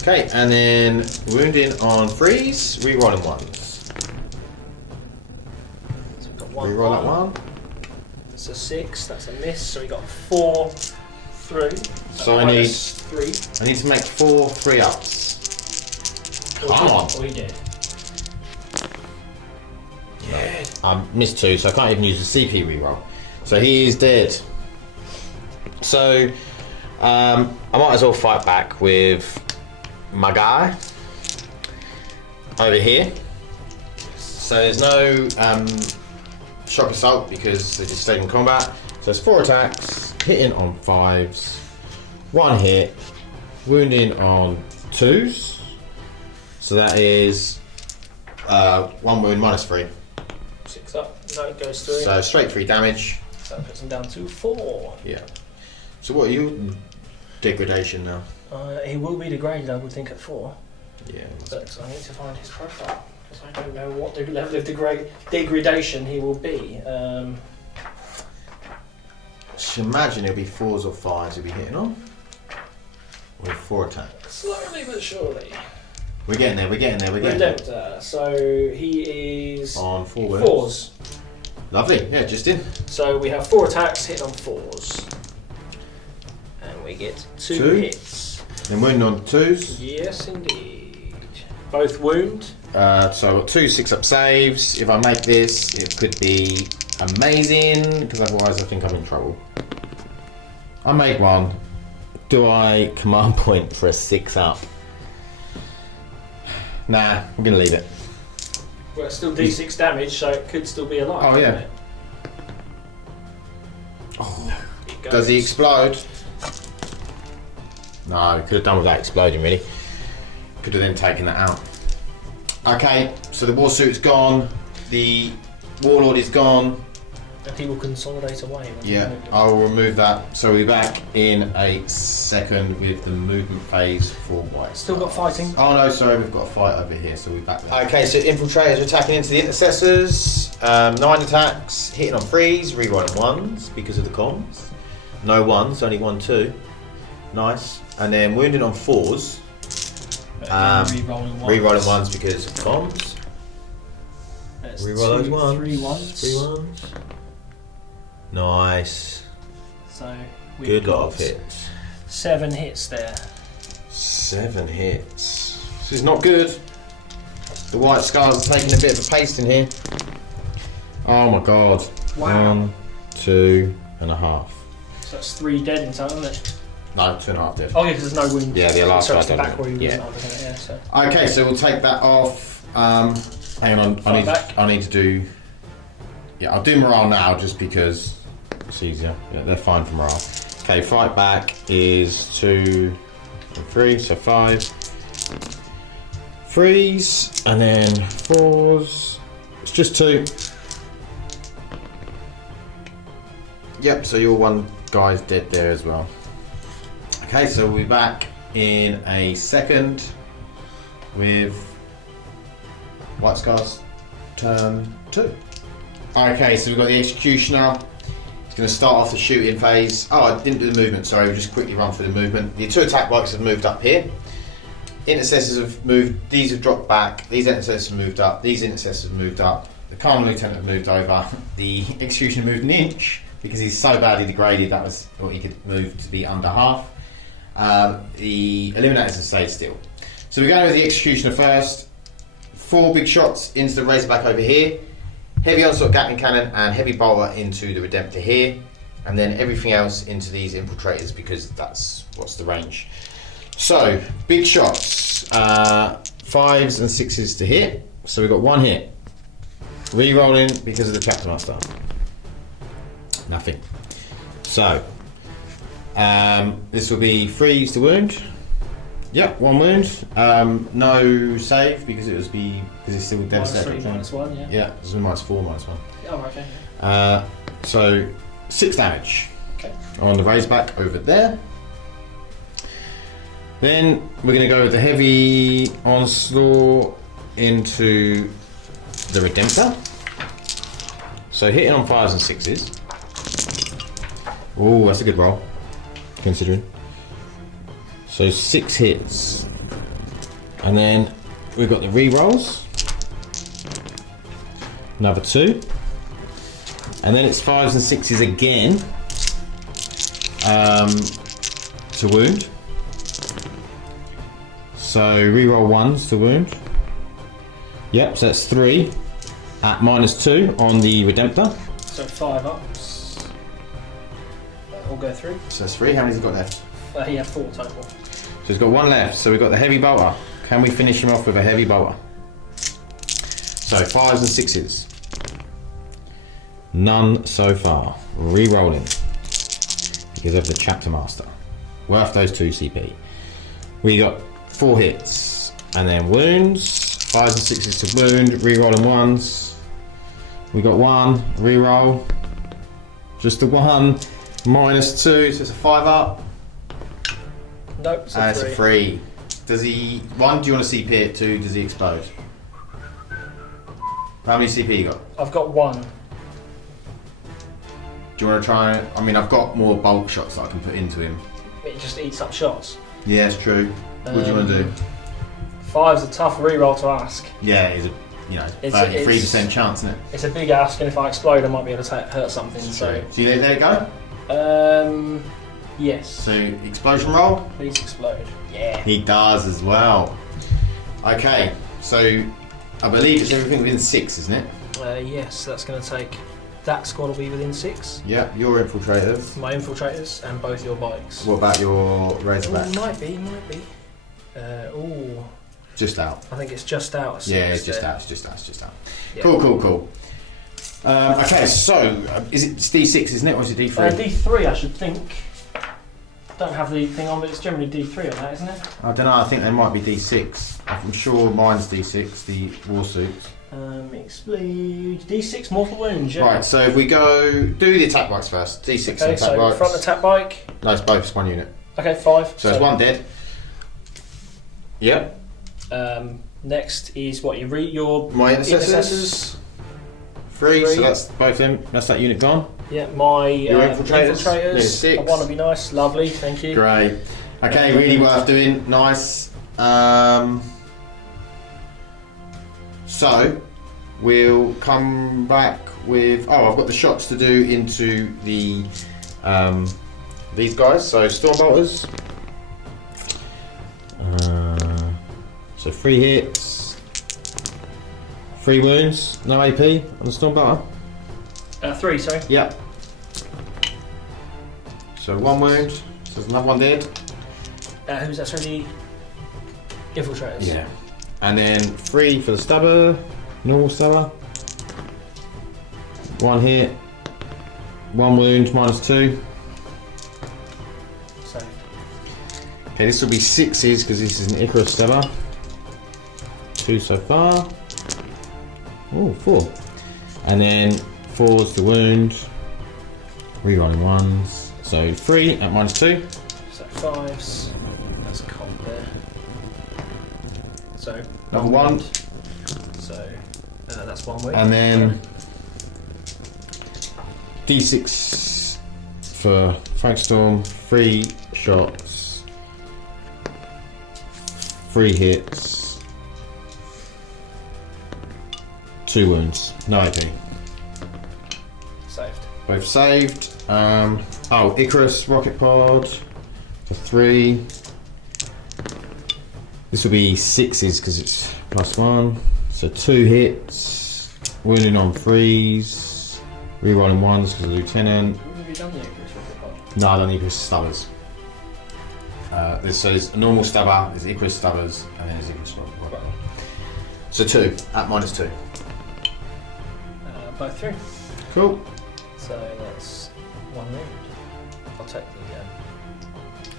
Okay, and then wounding on 3s, re-rolling 1s. So we've got 1. Re-roll that 1. That's a 6, that's a miss, so we got 4 through. So I need 3. I need to make 4 3-ups. Come on. We did. Yeah. I missed 2, so I can't even use the CP reroll. So he is dead. So I might as well fight back with my guy over here. So there's no shock assault because they just stayed in combat. So it's 4 attacks, hitting on 5s, 1 hit, wounding on 2s. So that is 1 wound -3. 6 up, no, it goes through. So straight 3 damage. So that puts him down to 4. Yeah. So what are your degradation now? He will be degraded, I would think, at 4. Yeah. But I need to find his profile, because I don't know what level of degradation he will be. I should imagine it'll be 4s or 5s he'll be hitting on. With 4 attacks. Slowly but surely. We're getting there. So he is on 4 4s. Lovely. Yeah, just in. So we have 4 attacks, hitting on 4s. And we get 2 hits. Then wound on 2s. Yes, indeed. Both wound. So I've got 2 6-up saves. If I make this, it could be amazing, because otherwise I think I'm in trouble. I made one. Do I command point for a 6-up? Nah, I'm going to leave it. Well, it's still D6 damage, so it could still be alive. Oh, yeah. It? Oh. Does he explode? No, could have done without exploding, really. Could have then taken that out. Okay, so the war suit's gone. The warlord is gone. And he will consolidate away. Yeah, I will remove that. So we'll be back in a second with the movement phase for white. Still got fighting? Oh no, sorry, we've got a fight over here, so we'll be back there. Okay, so infiltrators are attacking into the intercessors. 9 attacks, hitting on 3s, rerolling 1s because of the comms. No 1s, only 1, 2. Nice. And then wounding on 4s. Rerolling 1s. Rerolling 1s because of comms. Reroll those 1s. 3 1s. 3 1s. Nice. So we've good got lot of hits. 7 hits there. 7 hits. This is not good. The white scars are taking a bit of a pasting here. Oh my god. Wow. 1, 2.5. So that's 3 dead in total, isn't it? No, 2.5 dead. Oh yeah, because there's no wound. Yeah, the last so guy it's the done back it. where you Yeah. yeah, so. Okay, so we'll take that off. Hang on, I need to do. Yeah, I'll do morale now just because it's easier. Yeah, they're fine for morale. Okay, fight back is 2 and 3, so 5. Freeze, and then 4s. It's just 2. Yep, so your one guy's dead there as well. Okay, so we'll be back in a second with White Scars turn 2. Okay, so we've got the Executioner. He's going to start off the shooting phase. Oh, I didn't do the movement, sorry, we'll just quickly run through the movement. The 2 attack bikes have moved up here. Intercessors have moved, these have dropped back, these intercessors have moved up, these intercessors have moved up. The Colonel Lieutenant have moved over. The Executioner moved an inch because he's so badly degraded that was what he could move to be under half. The Eliminators have stayed still. So we're going with the Executioner first. 4 big shots into the Razorback over here. Heavy onslaught Gatling cannon and heavy bolter into the Redemptor here. And then everything else into these infiltrators because that's what's the range. So, big shots. 5s and 6s to hit. So we've got 1 hit. Re-rolling because of the Chapter Master. Nothing. So, this will be freeze to wound. Yep, 1 wound. No save because it's still devastating. -1, yeah. Yeah, it's -4, -1. Oh, okay. So 6 damage. Okay. On the Razorback over there. Then we're going to go with the heavy onslaught into the Redemptor. So hitting on 5s and 6s. Oh, that's a good roll, considering. So 6 hits. And then we've got the re-rolls. Another 2. And then it's 5s and 6s again. To wound. So re-roll 1s to wound. Yep, so that's 3 at -2 on the Redemptor. So 5 ups. We'll go through. So that's 3. How many's he got left? He had 4 total. So he's got 1 left. So we've got the heavy bolter. Can we finish him off with a heavy bolter? So 5s and 6s. None so far. Re-rolling because of the Chapter Master. Worth those 2 CP. We got 4 hits and then wounds. 5s and 6s to wound. Re-rolling 1s. We got 1 re-roll. Just the 1. -2, so it's a 5 up. Nope, it's a 3. It's a 3. Does he... 1, do you want to CP it? 2, does he explode? How many CP you got? I've got 1. Do you want to try... I mean, I've got more bulk shots that I can put into him. It just eats up shots. Yeah, it's true. What do you want to do? 5's a tough reroll to ask. Yeah, he's a you know, It's 33% chance, isn't it? It's a big ask, and if I explode, I might be able to hurt something. So you let it go? Yes. So explosion roll. Please explode. Yeah. He does as well. Okay, so I believe it's everything within 6, isn't it? Yes, that's going to take. That squad will be within 6. Yeah, your infiltrators. My infiltrators and both your bikes. What about your Razorback? Ooh, might be. Just out. I think it's just out. Yeah, it's just out. It's just out. Yeah. Cool. Okay, so is it D6, isn't it, or is it D3? D3, I should think. Don't have the thing on, but it's generally D3 on that, isn't it? I don't know. I think they might be D6. I'm sure mine's D6. The war suits. Explode. D6 mortal wounds. Yeah. Right. So if we do the attack bikes first. D6 Okay, and attack so bikes. front attack bike. No, it's both. It's one unit. Okay, 5. So it's one dead. Yep. Next is what your My intercessors. 3. So that's both them. That's that unit gone. Yeah, my Your infiltrators. infiltrators. 6. I want to be nice, lovely, thank you. Great. Okay, really worth doing. Nice. So we'll come back with. Oh, I've got the shots to do into the these guys. So Stormbolters. So 3 hits, 3 wounds, no AP on the Stormbolter. 3, sorry. Yep. So 1 wound. So there's another one dead. Who's that? Sorry, the infiltrators. Yeah. And then 3 for the stubber, normal stubber. 1 hit, 1 wound, -2. So. Okay, this will be 6s because this is an Icarus stubber. 2 so far. Oh, 4. And then 4's the wound. Rerolling 1s. So 3 at -2. So 5s. That's a comp there. So. Another 1. So that's 1 wound. And then D6 for Frankstorm. 3 shots. 3 hits. 2 wounds. No AP. Saved. Both saved. Oh, Icarus rocket pod for 3. This will be 6s because it's +1. So 2 hits. Wounding on 3s. Rerolling 1s because of Lieutenant. Have you done the Icarus rocket pod? No, I don't need Icarus stubbers. There's a normal stubber, there's Icarus stubbers, and then there's Icarus rocket pod. So 2 at -2. Both through. Cool. So that's 1 wound. I'll take the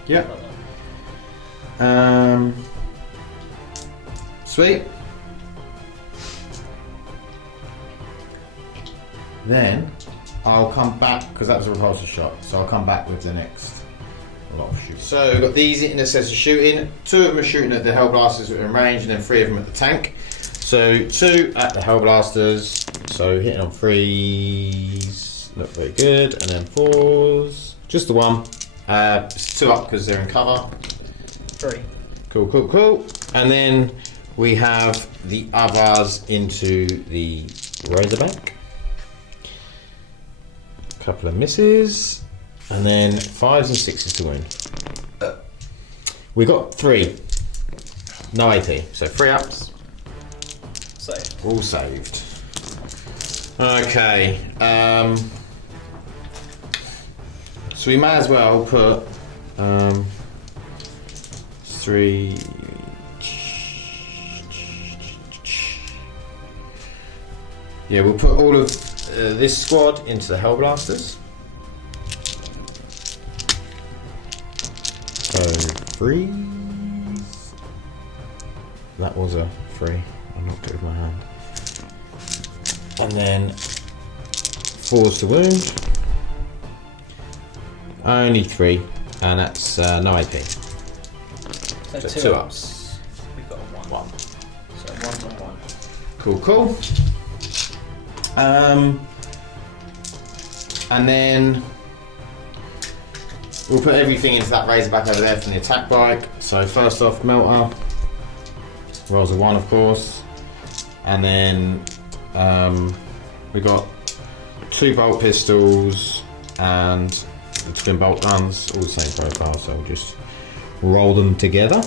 Yeah. Sweet. Then I'll come back because that was a repulsor shot. So I'll come back with the next lot of shooting. So we've got these intercessors shooting. 2 of them are shooting at the Hellblasters that are in range, and then 3 of them at the tank. So 2 at the Hellblasters. So hitting on 3s, not very good, and then 4s. Just the 1. It's 2 up because they're in cover. 3. Cool. And then we have the others into the Razorback. Couple of misses, and then 5s and 6s to win. We got 3. No AP, so 3 ups. Saved. All saved. Okay. So we may as well put 3. Yeah, we'll put all of this squad into the Hellblasters. So 3s. That was a 3. I knocked it with my hand. And then 4's to wound. Only 3, and that's no AP. So 2 ups. We've got a 1. So 1's on 1. Cool. And then we'll put everything into that Razorback over there from the attack bike. So first off, Melter rolls a 1, of course. and then we got 2 bolt pistols and the twin bolt guns, all the same profile, so we'll just roll them together.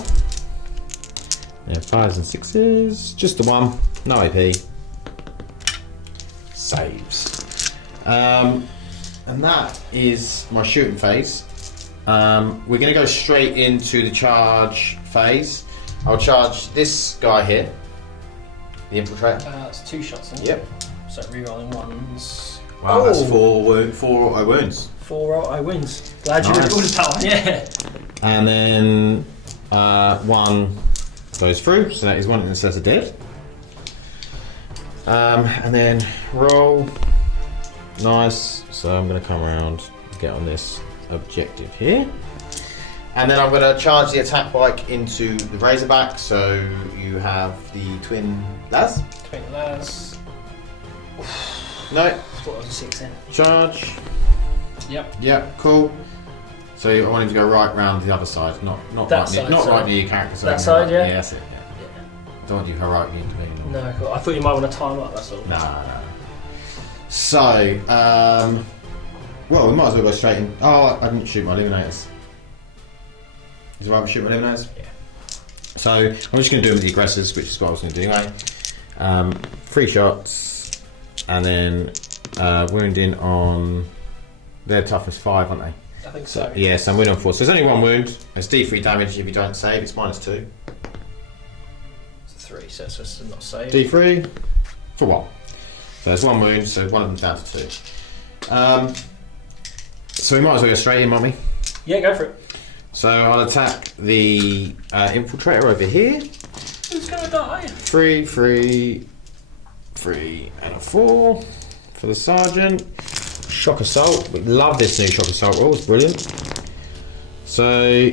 Yeah, 5s and 6s, just the one, no AP. Saves. And that is my shooting phase. We're going to go straight into the charge phase. I'll charge this guy here, the infiltrator. That's 2 shots in. Yep. So rerolling ones. Wow, that's 4 auto wounds. 4 auto wounds. Glad you Nice. recorded that one. Yeah. And then 1 goes through, so that is 1 instead of dead. And then roll. Nice. So I'm going to come around, get on this objective here. And then I'm going to charge the attack bike into the Razorback, so you have the twin las. Twin las. No. I thought it was a 6 in. Charge. Yep. Yep, cool. So I want him to go right round the other side, not That right, side, not so- right near your character. So that I can side, right- yeah? Yeah, that's it. Yeah. Don't want you heroically intervening. No, cool. I thought you might want to time up, that's all. Nah. So, well, we might as well go straight in. Oh, I didn't shoot my eliminators. Is it right to shoot my eliminators? Yeah. So, I'm just going to do it with the aggressors, which is what I was going to do anyway. 3 shots, and then wounding on their toughness 5, aren't they? I think so. Yeah, so I'm wounding on 4. So there's only 1 wound. It's D3 damage if you don't save, it's -2. It's a 3, so it's just not saved. D3 for 1. So there's 1 wound, so one of them's down to 2. So we might as well go straight in, won't we? Yeah, go for it. So I'll attack the infiltrator over here. Who's going to die? 3, 3, 3, and a 4 for the sergeant. Shock assault. We love this new shock assault rule. It's brilliant. So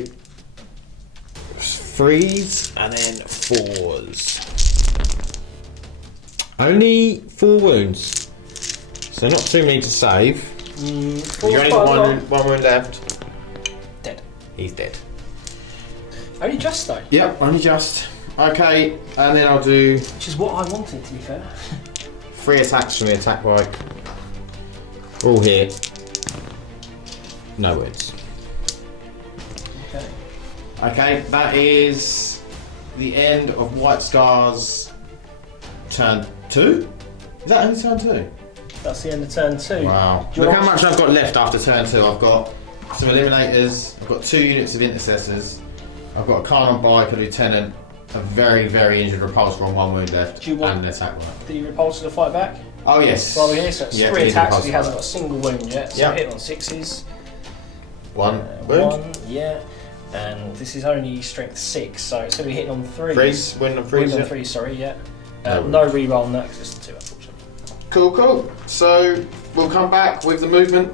3s and then 4s. Only 4 wounds, so not too many to save. You only got one wound left. Dead. He's dead. Only just though. Yep, only just. Okay, and then I'll do Which is what I wanted, to be fair. 3 attacks from the attack bike. All hit. No wounds. Okay. Okay, that is the end of White Scar's turn 2. Is that only turn 2? That's the end of turn 2. Wow. Do you Look want- how much I've got left after turn 2. I've got some eliminators, I've got 2 units of intercessors, I've got a Carnon bike, a lieutenant, a very, very injured repulsor on 1 wound left, Do you want- and an attack bike. The repulsor to fight back. Oh yes. While we're here, so it's Yeah, 3 it is attacks, repulsor he hasn't fight got a single wound yet. So Yep. hit on 6s. 1 wound. 1, yeah. And this is only strength 6, so it's going to be hitting on 3s. Freeze, wound on 3s. Wound on Yeah. 3, sorry, yeah. No No reroll on that because it's a 2, unfortunately. Cool, cool. So we'll come back with the movement.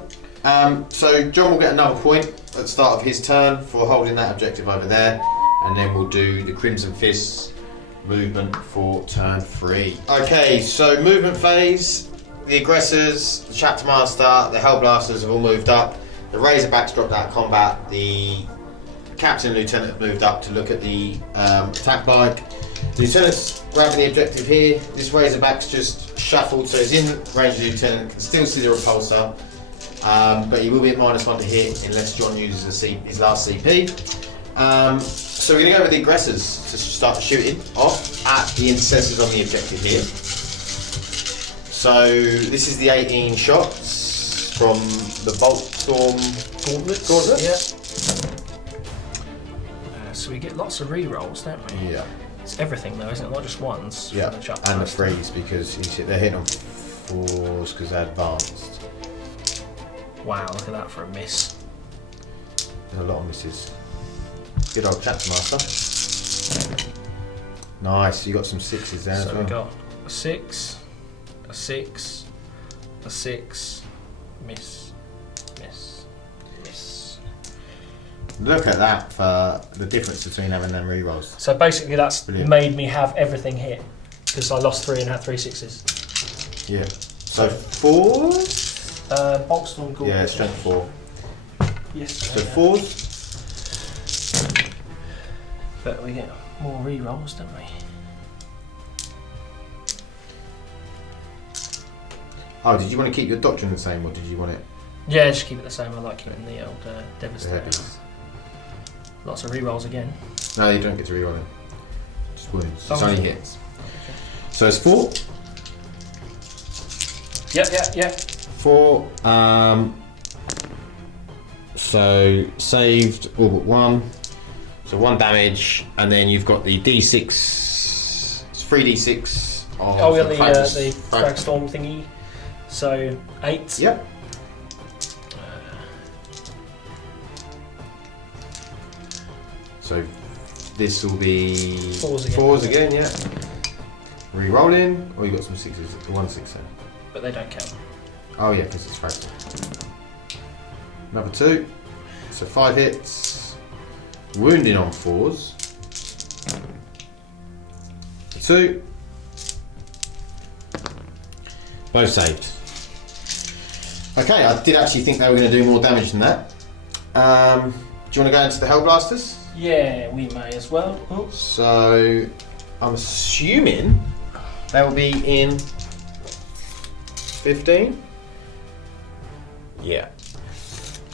So John will get another point at the start of his turn for holding that objective over there, and then we'll do the Crimson Fist movement for turn 3. Okay, so movement phase. The aggressors, the chapter master, the hellblasters have all moved up. The Razorbacks dropped out of combat. The captain and lieutenant have moved up to look at the attack bike. The lieutenant's grabbing the objective here. This Razorback's just shuffled, so he's in range of the lieutenant, can still see the repulsor, but he will be at -1 to hit unless John uses his last CP. So we're going to go with the aggressors to start the shooting off at the intercessors on the objective here. So this is the 18 shots from the Bolt Storm Gauntlet. Yeah. So we get lots of rerolls, don't we? Yeah. It's everything though, isn't it? Not just ones. Yeah, from the chapter and the master. freeze because they're hitting on 4s because they're advanced. Wow, look at that for a miss. There's a lot of misses. Good old chapter master. Nice, you got some 6s there as So well. we got a 6, a 6, a 6, miss, miss, miss. Look at that for the difference between having them rerolls. So basically that's Brilliant. made me have everything hit because I lost 3 and had 3 6s. Yeah. So 4s? Bolstorm Gauntlet. Yeah, strength 4. Yes. So yeah. 4s? But we get more rerolls, don't we? Oh, did you want to keep your doctrine the same, or did you want it? Yeah, just keep it the same. I like keeping the old Devastators. Lots of rerolls again. No, you don't get to reroll it. Just wounds. It's Oh, only hits. So it's 4. Yep. 4. So saved all but 1. So 1 damage, and then you've got the D6. It's 3d6 of Oh, yeah, the frag storm thingy. So 8. Yep. So this will be 4s again, yeah. Re-rolling, or you got some 6s? 1 6 then. But they don't count. Oh yeah, because it's fragile. Another 2. So 5 hits. Wounding on 4s. 2. Both saved. Okay, I did actually think they were going to do more damage than that. Do you want to go into the Hellblasters? Yeah, we may as well. Oh. So I'm assuming they will be in 15. Yeah.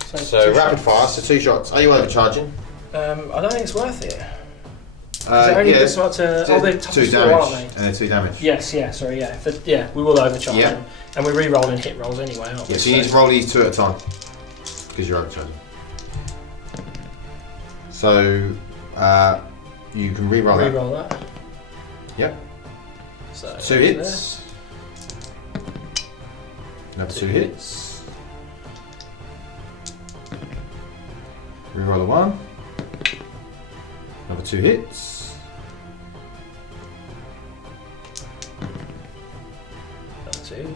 So rapid fire, so 2 shots. Are you overcharging? I don't think it's worth it. Yeah, this one to, they're 2 damage, damage. 2 damage. Yes, sorry, yeah. We will overcharge them. And we're re-rolling hit rolls anyway, aren't we? Yeah, so you need to roll these 2 at a time. Because you're overcharging. So, you can re-roll that. Re-roll that. Yep. So 2 hits. Another 2 hits. Re-roll the 1. Another 2 hits. Another 2.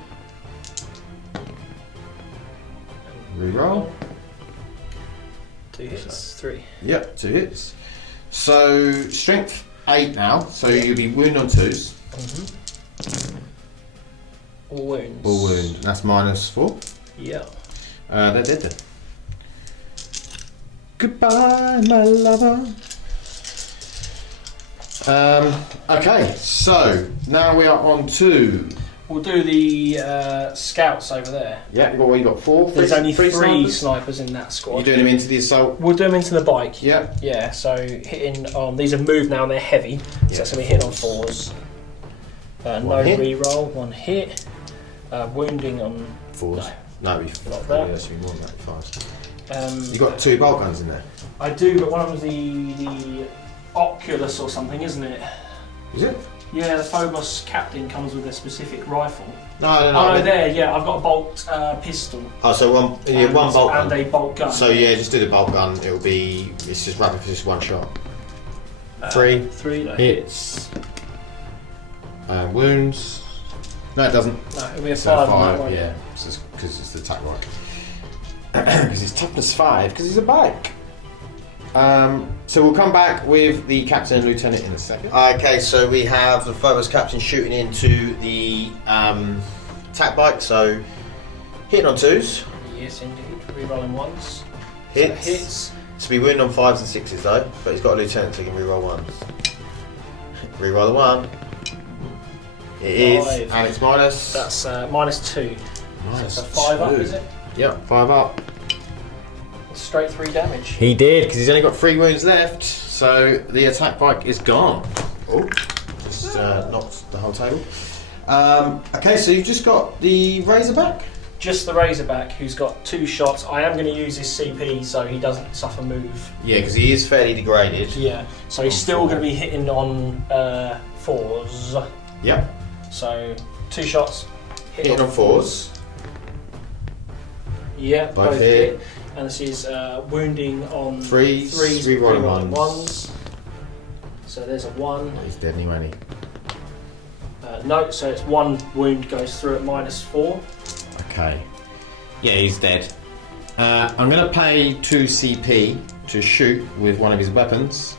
Re-roll. 2 hits. 3. Yep, 2 hits. So strength 8 now. So you'll be wound on 2s. All wounds. All wound. That's -4. Yeah. They're dead then. Goodbye, my lover. Okay, so now we are on to. We'll do the scouts over there. Yeah, what you got? 4? There's only 3 snipers? snipers in that squad. You're doing them into the assault? We'll do them into the bike. Yeah. Yeah, so hitting on. These have moved now and they're heavy. So that's going to be hit on 4s. No hit. re-roll, 1 hit. Wounding on 4s. No, Like that. that should be more than that. 5. You got 2 bolt guns in there. I do, but one of them's the Oculus or something, isn't it? Is it? Yeah, the Phobos captain comes with a specific rifle. No. Oh no, there, yeah, I've got a bolt pistol. Oh, so one bolt gun. And a bolt gun. So yeah, just do the bolt gun. It'll be. It's just rapid for just 1 shot. 3 no. hits. Wounds. No, it doesn't. No, it'll be a So 5. yeah, because it's the attack right. Because it's toughness 5. Because it's a bike. So we'll come back with the captain and lieutenant in a second. Okay, so we have the Phobos captain shooting into the attack bike. So hitting on 2s. Yes, indeed. Rerolling 1s. Hits. So hits. To be winning on 5s and 6s though, but he's got a lieutenant so he can reroll 1s. Reroll the 1. It is, and it's minus. That's -2. Minus So it's a 5 up, is it? Yep, 5 up. Straight 3 damage. He did, because he's only got 3 wounds left, so the attack bike is gone. Oh, just knocked the whole table. Okay, so you've just got the Razorback? Just the Razorback, who's got 2 shots. I am going to use his CP so he doesn't suffer move. Yeah, because he is fairly degraded. Yeah, so he's still going to be hitting on 4s. Yep. So 2 shots. Hitting on 4s. Yeah, both hit. And this is wounding on 3s, rerolling 1s. So there's a 1. He's dead anyway, No, so it's 1 wound goes through at -4. Okay. Yeah, he's dead. I'm going to pay 2 CP to shoot with one of his weapons.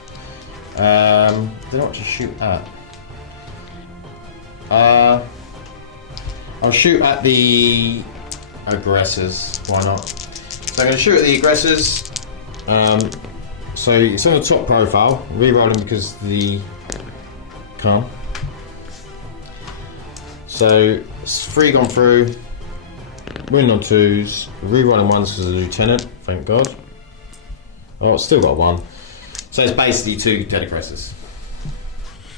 I don't know what to shoot at. I'll shoot at the aggressors. Why not? So I'm going to shoot at the aggressors. So it's on the top profile. Rerolling because the calm. So it's 3 gone through. Wound on 2s. Rerolling 1s as a lieutenant. Thank God. Oh, it's still got 1. So it's basically 2 dead aggressors.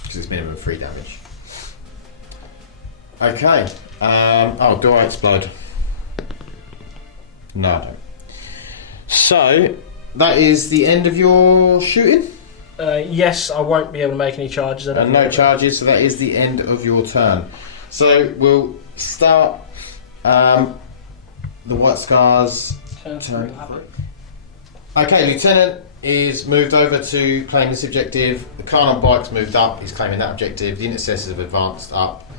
Because it's minimum 3 damage. Okay. Oh, do I explode? No, I don't. So, that is the end of your shooting? Yes, I won't be able to make any charges. And no charges, so that is the end of your turn. So, we'll start the White Scars. Turn. Okay, Lieutenant is moved over to claim this objective. The Khan on Bike's moved up, he's claiming that objective. The Intercessors have advanced up.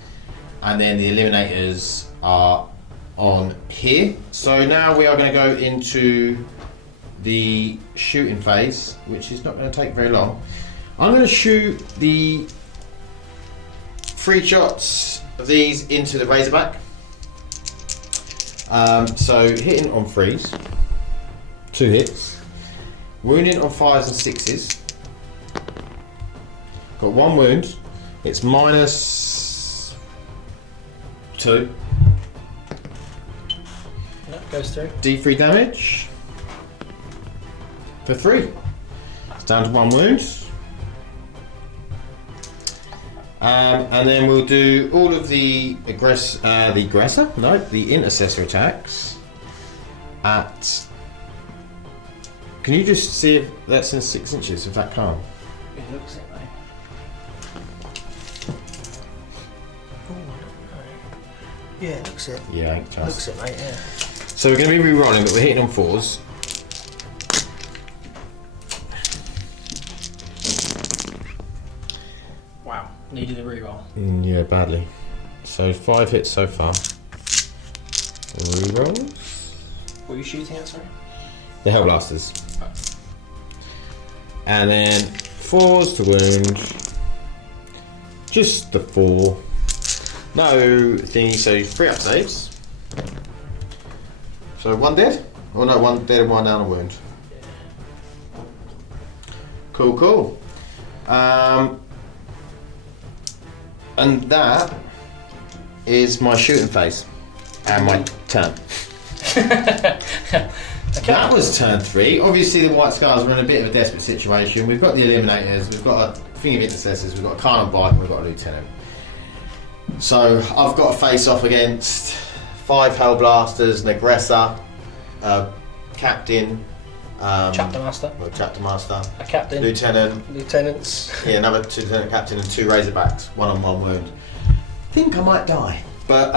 And then the Eliminators are on here. So now we are going to go into the shooting phase, which is not going to take very long. I'm going to shoot the 3 shots of these into the Razorback. So hitting on 3s, 2 hits, wounding on 5s and 6s. Got 1 wound. It's minus 2. That goes through. D3 damage for 3. It's down to 1 wound. And then we'll do all of the intercessor attacks at. Can you just see if that's in 6 inches of that car? It looks it, mate. Oh, I don't know. Yeah, it looks it. Yeah, it does. Looks it, mate. Yeah. So we're going to be re-rolling, but we're hitting on 4s. Wow, needed a reroll. Yeah, badly. So 5 hits so far. Re-rolls. What are you shooting at, sorry? The Hellblasters. Oh. And then 4s to wound. Just the 4. No thingy, so 3 up saves. So 1 dead? Oh no, 1 dead and 1 down a wound. Cool, cool. And that is my shooting phase. And my turn. Okay. That was turn 3. Obviously the White Scars are in a bit of a desperate situation. We've got the Eliminators, we've got a thing of Intercessors, we've got a Khan on Bike, and we've got a Lieutenant. So I've got to face off against 5 Hellblasters, an Aggressor, a Captain, Chapter Master. Well, Chapter Master, A Captain. Lieutenants. Yeah, another Lieutenant Captain and 2 Razorbacks, 1 on 1 wound. I think I might die. But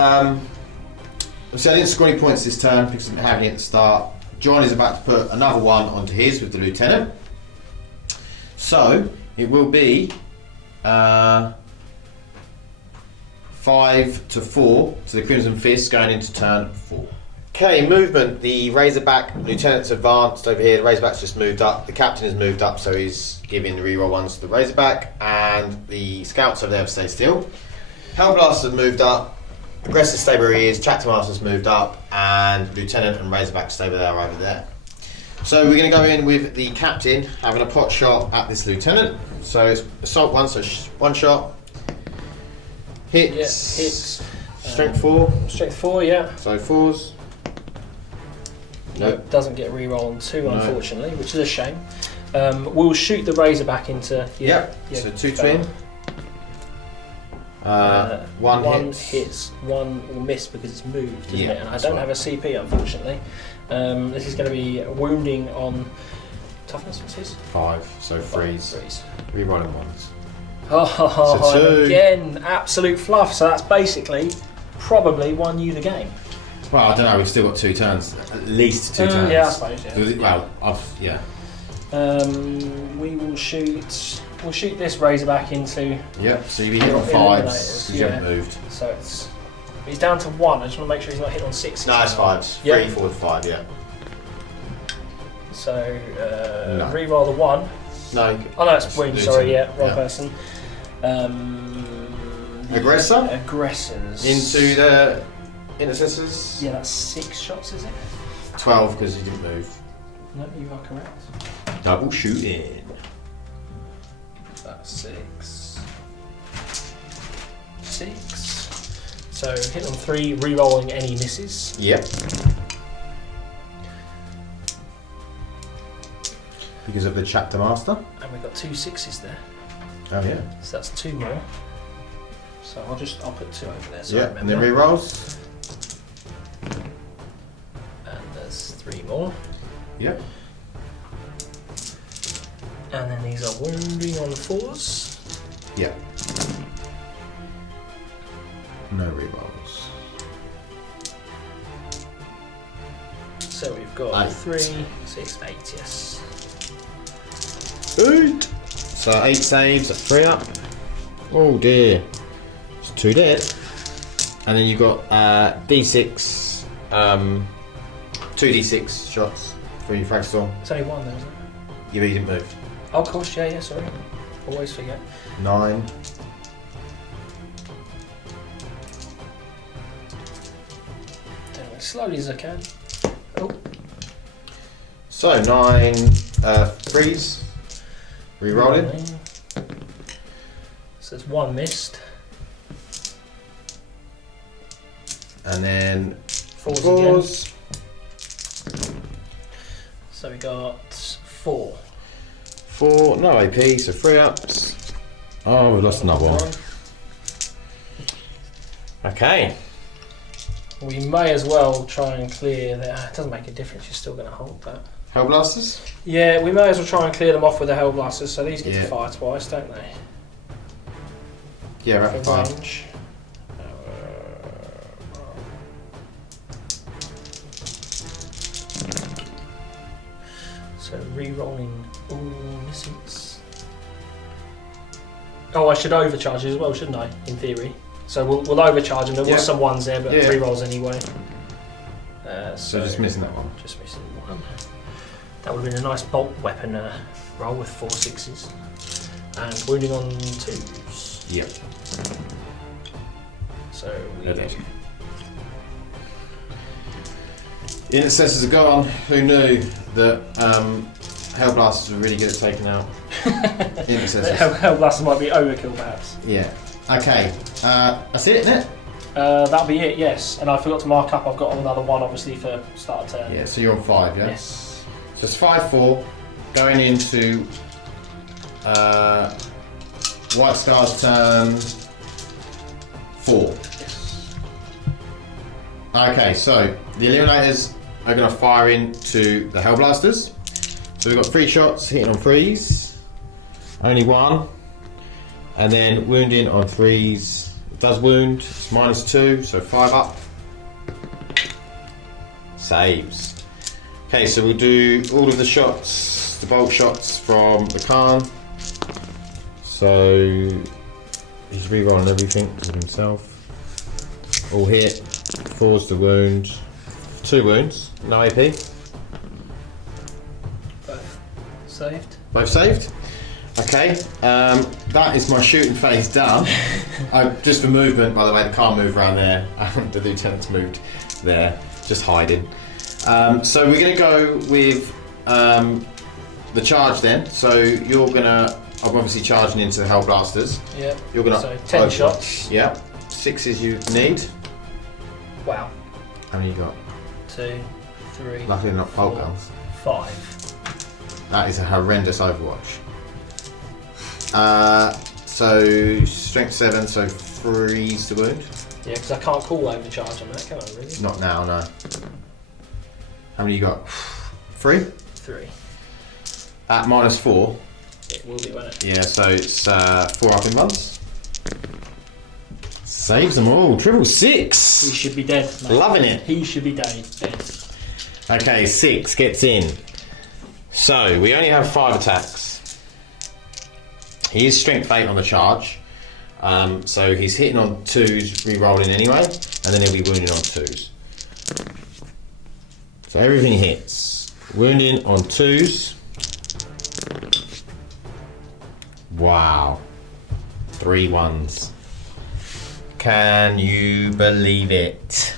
so I didn't score any points this turn because I didn't have any at the start. John is about to put another 1 onto his with the Lieutenant. So it will be 5 to 4 to the Crimson Fist going into turn 4. Okay, movement. The Razorback Lieutenant's advanced over here. The Razorback's just moved up. The Captain has moved up, so he's giving the reroll 1s to the Razorback, and the Scouts over there have stayed still. Hellblasters have moved up. Aggressor stay where he is. Chapter Master's moved up, and Lieutenant and Razorback stay where they are over there. So we're going to go in with the Captain having a pot shot at this Lieutenant. So it's assault 1, so 1 shot. Hits. Yeah, hits. Strength 4. Strength 4, yeah. So 4s. Nope. Doesn't get a reroll on 2, unfortunately, which is a shame. We'll shoot the Razorback into. Yep. So 2 twin. 1 hits. 1 will miss because it's moved, isn't Yeah, it? And I that's don't right. have a CP, unfortunately. This is going to be wounding on toughness. What's his? 5. So 3s. 3s. Rerolling 1s. Oh, So 2. again, absolute fluff. So that's basically probably won you the game. Well, I don't know. We've still got 2 turns. At least 2 turns. Yeah, I suppose. Yeah. Well, yeah. We will shoot. We'll shoot this Razorback into. Yep. So you'll be hit on 5s because you haven't moved. So he's down to 1. I just want to make sure he's not hit on 6. No, it's 5s. Yeah. 3, 4, 5. Yeah. So No. reroll the 1. No. Oh no, it's wound. Sorry, yeah, wrong Yeah. person. Aggressor? Aggressors Into the Intercessors. Yeah, that's 6 shots, is it? 12 because he didn't move. No, you are correct. Double shooting. That's 6. 6. So hit on 3, re-rolling any misses. Yep. Because of the chapter master. And we've got 2 6s there. Oh yeah. So that's 2 more. So I'll put 2 over there. So Yeah, and then re-rolls. And there's 3 more. Yep. And then these are wounding on 4s. Yep. No re-rolls. So we've got 8. 3, 6, 8, yes. 8! So 8 saves, 3 up. Oh dear. It's 2 dead. And then you've got D6, 2d6 shots for your frag storm. It's only 1 though, isn't it? You didn't move. Oh, of course, yeah, sorry. Always forget. 9. Doing as slowly as I can. Oh. So 9 freeze. Re-rolling. So there's 1 missed. And then 4s again. So we got 4. 4, no AP, so 3 ups. Oh, we've lost another one. Okay. We may as well try and clear that. It doesn't make a difference, you're still going to hold that. Hellblasters? Yeah, we may as well try and clear them off with the Hellblasters, so these get Yeah. to fire twice, don't they? Yeah, rapid For fire. range. So re-rolling all misses. Oh, I should overcharge it as well, shouldn't I? In theory. So we'll overcharge them. There Yeah. was some 1s there, but Yeah. re-rolls anyway. So just missing that one. Just missing 1. That would have been a nice bolt weapon roll with 4 6s. And wounding on 2s. Yep. So we Intercessors are gone. Who knew that Hellblasters were really good at taking out Intercessors? Hellblasters might be overkill, perhaps. Yeah. Okay. That's it, isn't it? That'll be it, yes. And I forgot to mark up, I've got another 1 obviously for start of turn. Yeah, so you're on 5, yeah? Yes. So it's 5-4, going into White Star's turn 4. Yes. Okay, so the Eliminators are going to fire into the Hellblasters. So we've got 3 shots hitting on 3s, only 1, and then wounding on 3s. It does wound, it's -2, so 5 up. Saves. Okay, so we'll do all of the shots, the bolt shots from the Khan. So he's re-rolling everything with himself. All hit, 4's the wound, 2 wounds, no AP. Both saved. Both saved. Okay, that is my shooting phase done. Just for movement, by the way, the car moved around there. The lieutenant's moved there, just hiding. So we're going to go with the charge then. So you're going to, I'm obviously charging into the Hellblasters. Yeah. You're going to So 10 shots. Yeah. 6s you need. Wow. How many you got? 2, 3. Luckily not bolt 4, guns. 5. That is a horrendous Overwatch. So strength 7, so 3's the wound. Yeah, because I can't call overcharge on that, can I really? Not now, no. How many you got? 3? 3. At -4. It will be, won't it? Yeah, so it's 4 up in months. Saves them all. Triple He 6. should be dead, mate. Loving it. He should be dead. Okay, 6 gets in. So we only have 5 attacks. He is strength 8 on the charge. So he's hitting on 2s, re-rolling anyway, and then he'll be wounding on 2s. So everything hits. Wounding on 2s. Wow. 3 1s. Can you believe it?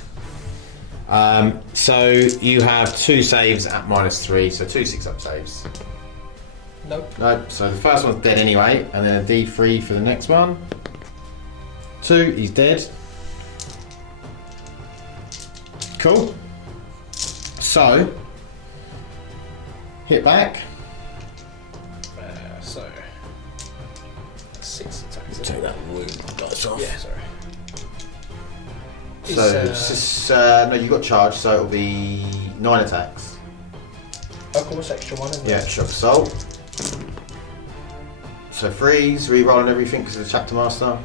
So you have 2 saves at -3, so 2 6-up saves. Nope. Nope, so the first one's dead anyway, and then a D3 for the next one. 2, he's dead. Cool. So, hit back. So 6 attacks. Take that wound dice off. Yeah, sorry. So it's just, no, you got charged, so it'll be 9 attacks. Of course, extra one, isn't Yeah, it? shock assault. So freeze, re-roll and everything because of the chapter master.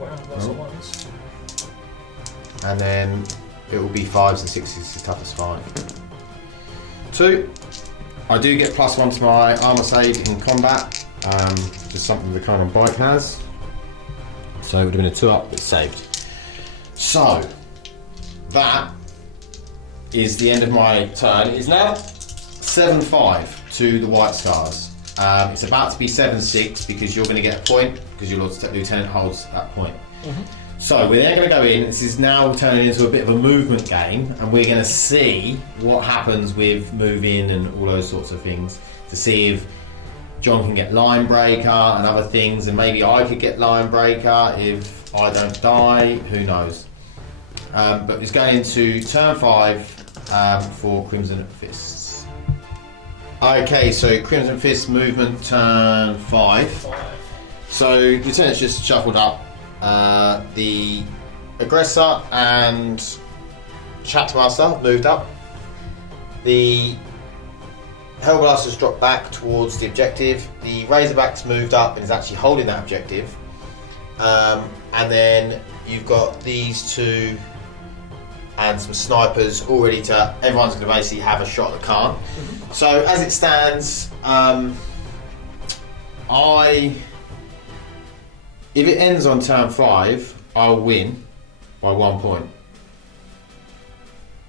Wow, lots of ones. And then it will be 5s and 6s, the toughest 5. 2. I do get +1 to my armor save in combat, just something the current bike has. So it would have been a 2 up, but saved. So that is the end of my turn. It is now 7-5 to the White Stars. It's about to be 7-6 because you're going to get a point because your lieutenant holds that point. So we're then going to go in. This is now turning into a bit of a movement game, and we're going to see what happens with moving and all those sorts of things to see if John can get line breaker and other things, and maybe I could get line breaker if I don't die. Who knows? But it's going into turn 5 for Crimson Fists. Okay, so Crimson Fist movement turn 5. So Lieutenant's just shuffled up. The aggressor and chapter master moved up. The Hellblaster's dropped back towards the objective. The Razorback's moved up and is actually holding that objective. And then you've got these two and some snipers all ready to. Everyone's going to basically have a shot at the Khan. So as it stands, if it ends on turn 5, I'll win by 1 point.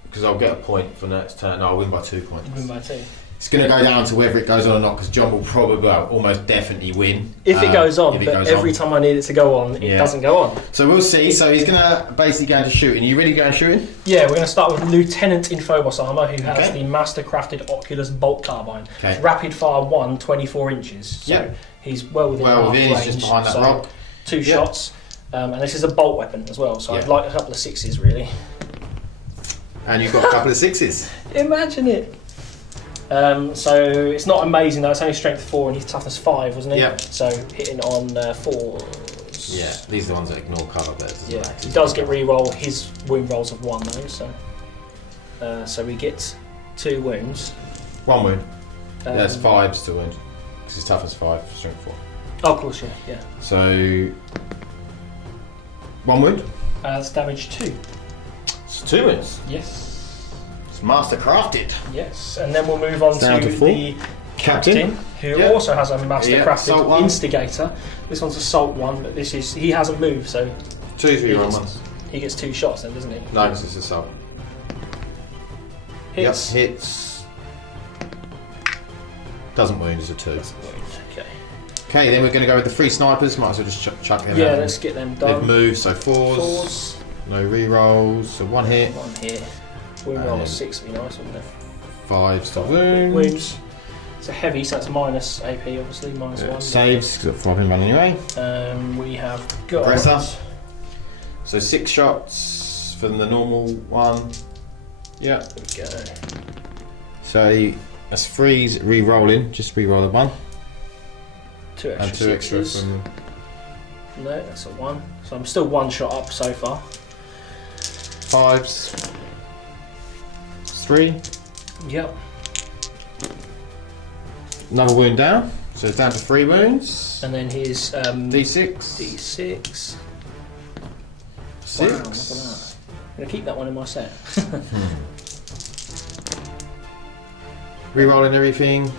Because I'll get a point for next turn. No, I'll win by 2 points. Win by 2. It's going to go down to whether it goes on or not, because John will probably, well, almost definitely win. If it goes on, but every time I need it to go on, it doesn't go on. So we'll see. So he's going to basically go into shooting. Are you ready to go and shooting? Yeah, we're going to start with Lieutenant in Phobos armour, who has the Master Crafted Oculus Bolt Carbine. Okay. Rapid fire 1, 24 inches. So he's well within range. He's just behind that rock. 2 shots. And this is a bolt weapon as well, so I'd like a couple of 6s really. And you've got a couple of 6s. Imagine it. So it's not amazing though, it's only strength 4 and he's toughness 5, wasn't it? Yeah. So hitting on 4s. Yeah, these are the ones that ignore cover bits. Yeah, he does get re-roll his wound rolls of 1 though, so we get 2 wounds. 1 wound. There's 5s to wound, because his toughness 5, strength 4. Oh, of course, yeah. So 1 wound. That's damage 2. It's 2 wounds. Yes. It's master crafted. Yes, and then we'll move on to the captain, who also has a master crafted instigator. This one's assault 1, but he hasn't moved, so 2 3-roll ones. He gets 2 shots then, doesn't he? No, because it's assault. Hits. Yep, hits. Doesn't wound, it's a 2. Okay. Okay, then we're going to go with the 3 snipers. Might as well just chuck them out. Yeah, let's get them done. They've moved, so 4s. No re-rolls, so 1 hit. 1 hit. Wound roll of 6 would be nice, wouldn't it? 5 to wound. Wounds. It's a heavy, so it's minus AP, obviously, minus 1. Saves, because it's 5 in run anyway. We have got... Aggressor. So 6 shots from the normal one. Yeah. There we go. So that's freeze, re-rolling. Just re-roll the 1. 2 extra and 2 extra sixes. from... No, that's a 1. So I'm still 1 shot up so far. 5s. 3. Yep. Another wound down. So it's down to 3 wounds. And then here's D6. D6. 6. Wow, look at that. I'm going to keep that one in my set. Re-rolling everything.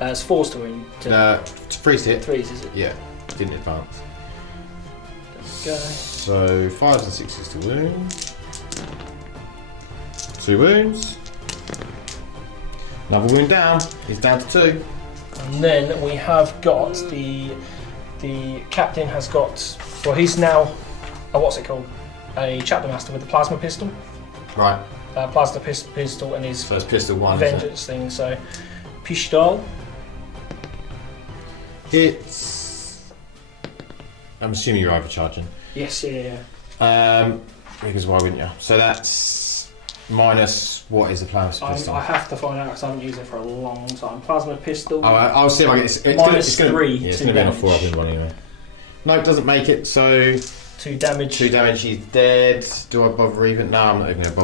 It's 4s to win. 3s to hit. 3s, is it? Yeah, didn't advance. Go. So 5s and 6s to wound. 2 wounds. Another wound down. He's down to 2. And then we have got the captain has got, well, he's now what's it called? A chapter master with a plasma pistol. Right. Plasma pistol and his First pistol 1. vengeance thing. So pistol Hits. I'm assuming you're overcharging. Yes, yeah. Because why wouldn't you? So that's minus what is the plasma pistol? I have to find out because I haven't used it for a long time. Plasma pistol. Oh, I'll see if I get it. Minus it's 3. Yeah, it's going to be on a 4 up in one anyway. No, it doesn't make it. So 2 damage. 2 damage. He's dead. Do I bother even? No, I'm not even going to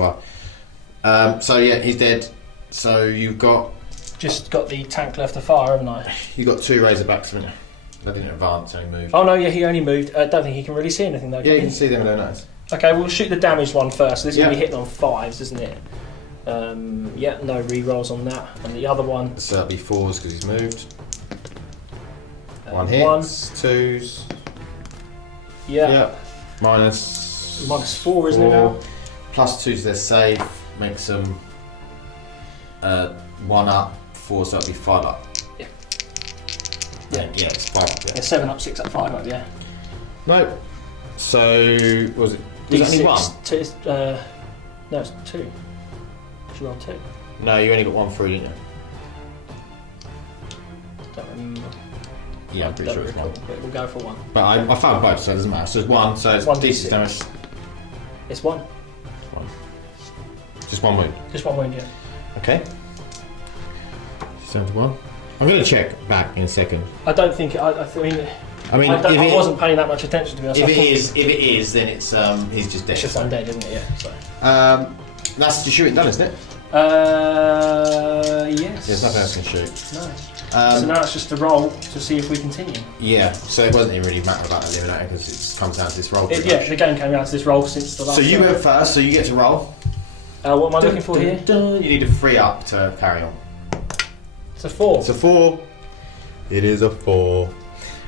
bother. So yeah, he's dead. So you've got just got the tank left to fire, haven't I? You got 2 Razorbacks, haven't you? They didn't advance, so he moved. Oh no, yeah, he only moved. I don't think he can really see anything though. Yeah, you can see them, they're nice. Okay, we'll shoot the damaged one first. This is going to be hitting on 5s, isn't it? Yeah, no re-rolls on that. And the other one. So that'll be 4s because he's moved. 1 hit, 2s. Yeah. Minus 4, isn't it now? Plus 2 to their save makes them 1 up, 4, so that'll be 5 up. Yeah. Yeah, it's 5 up. Yeah, 7 up, 6 up, 5 up, yeah. No. So, was it only 1? No, it's 2. Did you roll 2? No, you only got 1 free, didn't you? Don't remember. Yeah, I'm pretty sure it's 1. But we'll go for 1. But I found both, so it doesn't matter. So it's 1, so it's 1d6. decent damage. It's 1. 1. Just 1 wound. Just 1 wound, yeah. Okay. 71. I'm going to check back in a second. I don't think. I wasn't paying that much attention to be honest. If it is, then it's he's just dead. It's just undead, isn't it? Yeah. So. That's the shooting done, isn't it? Yes. There's nothing else can shoot. No. So now it's just a roll to see if we continue. Yeah. So it wasn't even really matter about eliminating because it comes down to this roll. The game came down to this roll since the last. So you went first, so you get to roll. What am I looking for here? You need a 3 up to carry on. It's a 4. It's a 4. It is a 4.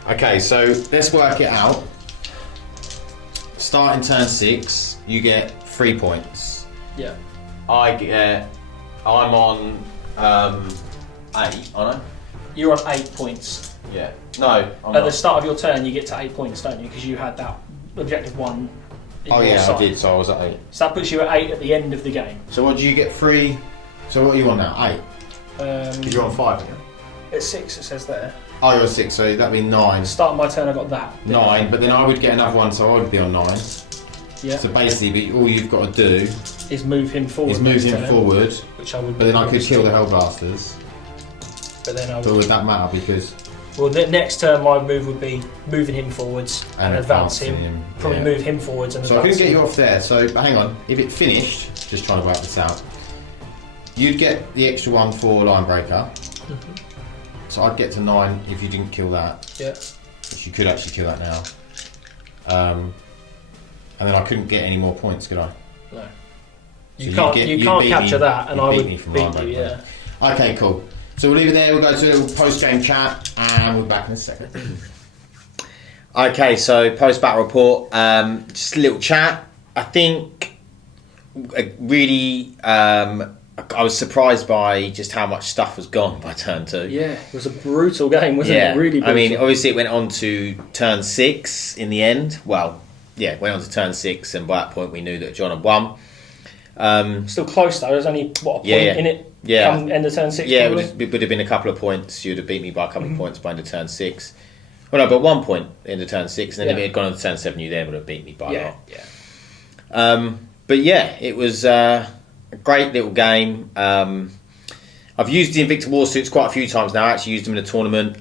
Okay, so let's work it out. Starting turn 6, you get 3 points. Yeah. I'm on 8, aren't I? You're on 8 points. Yeah. No. At the start of your turn, you get to 8 points, don't you? Because you had that objective 1. Oh yeah, I did. So I was at 8. So that puts you at 8 at the end of the game. So what do you get? 3. So what are you on now? 8. Because you're on 5, aren't you? It's 6. It says there. Oh, you're on 6. So that'd be 9. Start of my turn, I got that. 9, but then I would get another one, so I would be on 9. Yeah. So basically, all you've got to do is move him forward. Which I would. But then I could kill the Hellblasters. But then I would. But would that matter? Because well, the next turn my move would be moving him forwards and advance him. Probably move him forwards and. So I couldn't get you off there. So but hang on, if it finished, just trying to work this out, you'd get the extra 1 for line breaker. Mm-hmm. So I'd get to 9 if you didn't kill that. Yeah. Which you could actually kill that now. And then I couldn't get any more points, could I? No. So you can't capture that, and I would beat you. Yeah. Okay, cool. So we'll leave it there. We'll go to a little post-game chat, and we'll be back in a second. Okay, so post-battle report. Just a little chat. I think really. I was surprised by just how much stuff was gone by turn 2. Yeah, it was a brutal game, wasn't it? Really brutal. I mean, obviously it went on to turn 6 in the end. Well, yeah, it went on to turn 6, and by that point we knew that John had won. Still close though. There's only a point in it. Yeah. Come end of turn 6. Yeah, it would have been a couple of points. You'd have beat me by a couple of points by end of turn 6. Well, no, but 1 point into turn 6, and then if it had gone on to turn 7, you then would have beat me by a lot. Yeah. But yeah, it was a great little game. I've used the Invicta Warsuits quite a few times now. I actually used them in a tournament,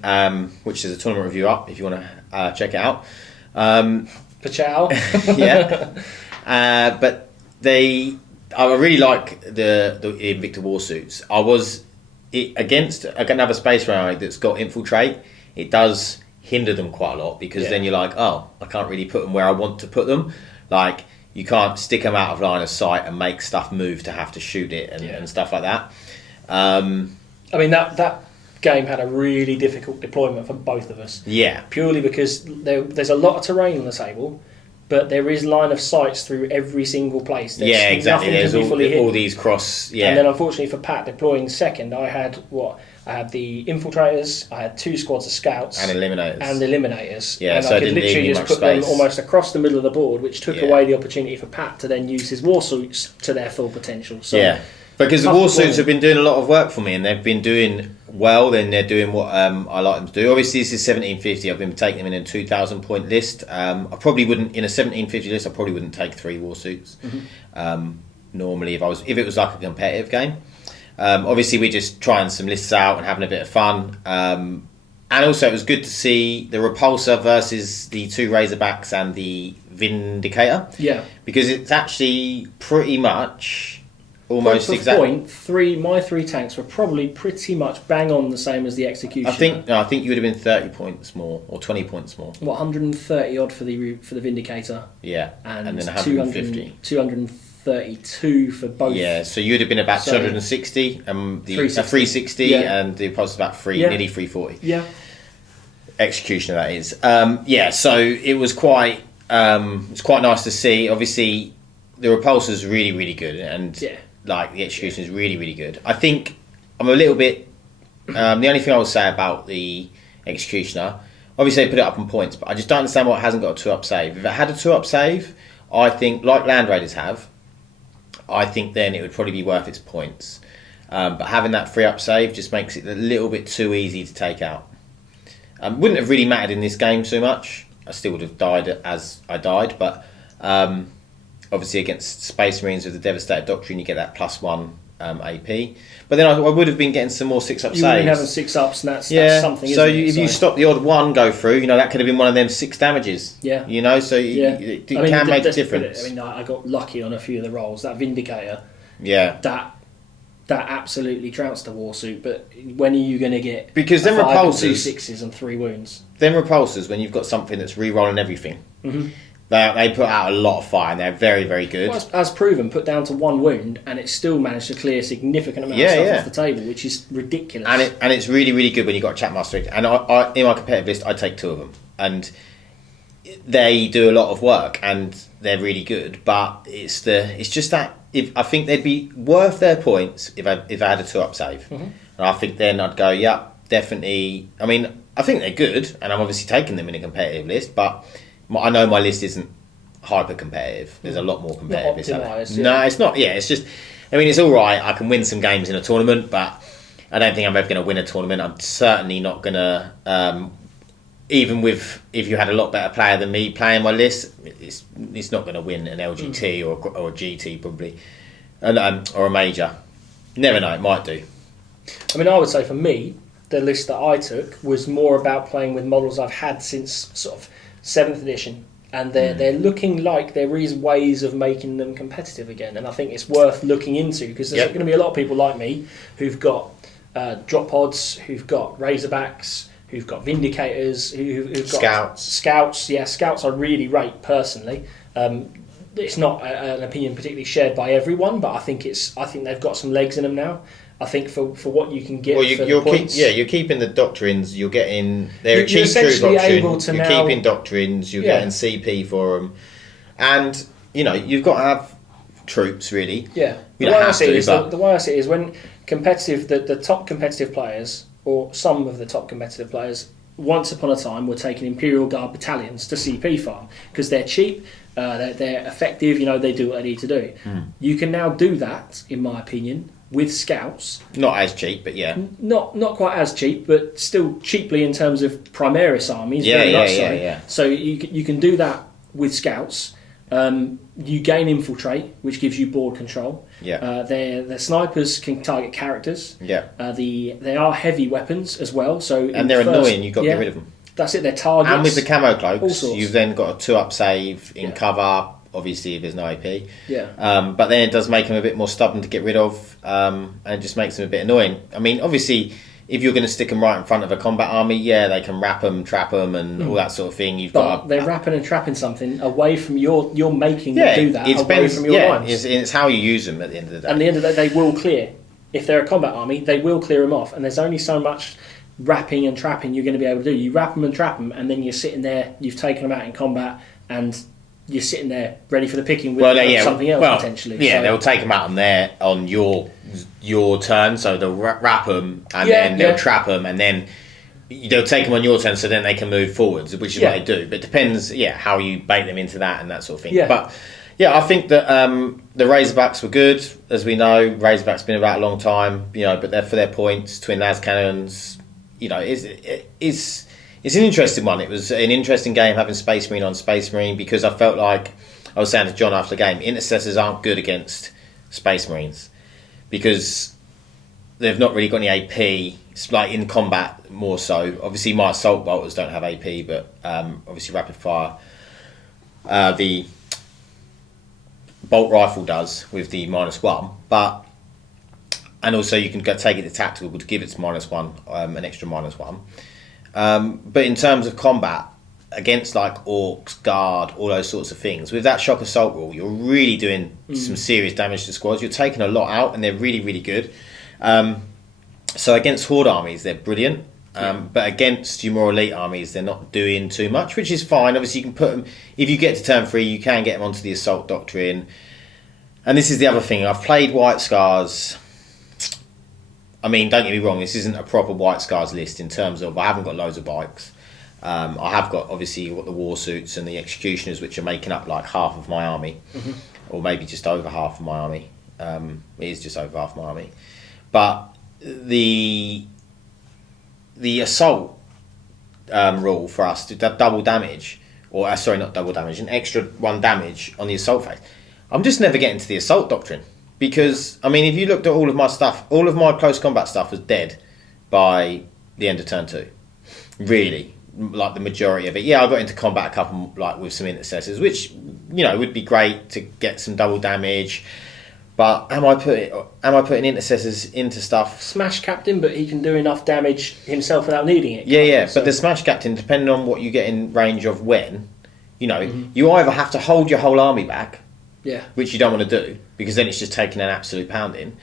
which is a tournament review up if you want to check it out. Pachow. Yeah. But I really like the Invicta Warsuits. I was against another Space Marine that's got Infiltrate. It does hinder them quite a lot because then you're like, oh, I can't really put them where I want to put them. Like, you can't stick them out of line of sight and make stuff move to have to shoot it and stuff like that. I mean, that game had a really difficult deployment for both of us. Yeah. Purely because there's a lot of terrain on the table, but there is line of sights through every single place. There's exactly. There's all these cross. Yeah. And then unfortunately for Pat deploying second, I had the infiltrators, I had 2 squads of scouts and eliminators. Yeah, and so I could literally just put them almost across the middle of the board, which took away the opportunity for Pat to then use his war suits to their full potential. So Because the war suits have been doing a lot of work for me, and they've been doing well. Then they're doing what I like them to do. Obviously, this is 1750. I've been taking them in a 2,000 point list. I probably wouldn't in a 1750 list. I probably wouldn't take 3 war suits. Normally, if it was like a competitive game. Obviously, we're just trying some lists out and having a bit of fun. And also, it was good to see the Repulsor versus the 2 Razorbacks and the Vindicator. Yeah, because it's actually pretty much almost exactly. My 3 tanks were probably pretty much bang on the same as the Executioner. I think you would have been 30 points more or 20 points more. What, 130 odd for the Vindicator? Yeah, and then 150. 232 for both. Yeah, so you'd have been about 260, the 360, and the Repulsor about nearly 340. Yeah, Executioner that is. So it was quite nice to see. Obviously, the Repulsor is really, really good, and like the Executioner is really, really good. I think I'm a little bit. The only thing I would say about the Executioner, obviously they put it up on points, but I just don't understand why it hasn't got a 2-up save. If it had a 2-up save, I think like Land Raiders have, I think then it would probably be worth its points. But having that 3-up save just makes it a little bit too easy to take out. Wouldn't have really mattered in this game so much. I still would have died as I died, but obviously against Space Marines with the Devastator Doctrine, you get that +1 AP. But then I would have been getting some more 6-up saves. You would have having 6-ups, and that's something. So if you stop the odd one go through, that could have been one of them 6 damages. Yeah. So it can make a difference. I got lucky on a few of the rolls. That Vindicator. Yeah. That absolutely trounced a Warsuit, but when are you going to get? Because then Repulsors, 2 6s and 3 wounds. Then Repulsors, when you've got something that's re-rolling everything, they put out a lot of fire, and they're very, very good. Well, as proven, put down to 1 wound, and it still managed to clear a significant amount of stuff off the table, which is ridiculous. And it's really, really good when you've got a Chatmaster. And I in my competitive list, I take 2 of them, and they do a lot of work, and they're really good. But it's just that. I think they'd be worth their points if I had a 2-up save. And I think then I'd go, yeah, definitely. I mean, I think they're good, and I'm obviously taking them in a competitive list, but I know my list isn't hyper competitive. There's a lot more competitive lists. No, it's not. Yeah, it's just. I mean, it's all right. I can win some games in a tournament, but I don't think I'm ever going to win a tournament. I'm certainly not going to. Even if you had a lot better player than me playing my list, it's not going to win an LGT or a GT probably, or a major. Never know, it might do. I mean, I would say for me, the list that I took was more about playing with models I've had since sort of 7th edition, and they're looking like there is ways of making them competitive again, and I think it's worth looking into, because there's going to be a lot of people like me who've got drop pods, who've got Razorbacks, who've got Vindicators, who've got Scouts. Yeah, Scouts I really rate personally. It's not an opinion particularly shared by everyone, but I think they've got some legs in them now. I think for what you can get for the points. You're keeping the Doctrines. You're getting they're a cheap troop option. You're keeping Doctrines. You're getting CP for them, and you've got to have troops really. Yeah, the way I see it is when competitive, the top competitive players, or some of the top competitive players, once upon a time were taking Imperial Guard battalions to CP farm because they're cheap, they're effective, they do what they need to do. You can now do that, in my opinion, with Scouts. Not as cheap, but yeah. Not quite as cheap, but still cheaply in terms of Primaris armies. Yeah. So you can do that with Scouts. You gain infiltrate, which gives you board control. Yeah. Their snipers can target characters. Yeah. They are heavy weapons as well. And they're annoying. You've got to get rid of them. That's it. They're targets. And with the camo cloaks, you've then got a 2-up save in cover. Obviously, if there's no AP. Yeah. But then it does make them a bit more stubborn to get rid of, and it just makes them a bit annoying. I mean, obviously, if you're going to stick them right in front of a combat army, they can wrap them, trap them, and all that sort of thing. They're wrapping and trapping something away from you're making them do that away from your lines. It's how you use them at the end of the day. And at the end of the day, they will clear. If they're a combat army, they will clear them off, and there's only so much wrapping and trapping you're going to be able to do. You wrap them and trap them, and then you're sitting there, you've taken them out in combat, and you're sitting there ready for the picking with something else potentially. Yeah, they'll take them out on your turn, so they'll wrap them and then they'll trap them, and then they'll take them on your turn, so then they can move forwards, which is what they do. But it depends, how you bait them into that and that sort of thing. Yeah. But Yeah, I think that the Razorbacks were good, as we know. Razorbacks been about a long time, but they're for their points. Twin las cannons, it's an interesting one. It was an interesting game having Space Marine on Space Marine because I felt like I was saying to John after the game, intercessors aren't good against Space Marines because they've not really got any AP. It's like in combat more so. Obviously, my assault bolters don't have AP, but obviously rapid fire. The bolt rifle does with the -1, and also you can take it to tactical to give it to -1, an extra -1. But in terms of combat against like orcs, guard, all those sorts of things, with that shock assault rule, you're really doing some serious damage to squads. You're taking a lot out, and they're really, really good. So against horde armies, they're brilliant. But against your more elite armies, they're not doing too much, which is fine. Obviously, you can put them, if you get to turn 3, you can get them onto the assault doctrine. And this is the other thing. I've played White Scars. I mean, don't get me wrong, this isn't a proper White Scars list in terms of I haven't got loads of bikes. I have got, obviously, you've got the war suits and the executioners, which are making up like half of my army, or maybe just over half of my army. It is just over half my army. But the assault rule for us to double damage, or sorry, not double damage, an extra 1 damage on the assault phase. I'm just never getting to the assault doctrine because, I mean, if you looked at all of my stuff, all of my close combat stuff was dead by the end of turn 2. Really, like the majority of it. Yeah, I got into combat a couple like with some intercessors, which would be great to get some double damage. But am I putting intercessors into stuff? Smash Captain, but he can do enough damage himself without needing it. Yeah. So. But the Smash Captain, depending on what you get in range of you either have to hold your whole army back, which you don't want to do because then it's just taking an absolute pounding.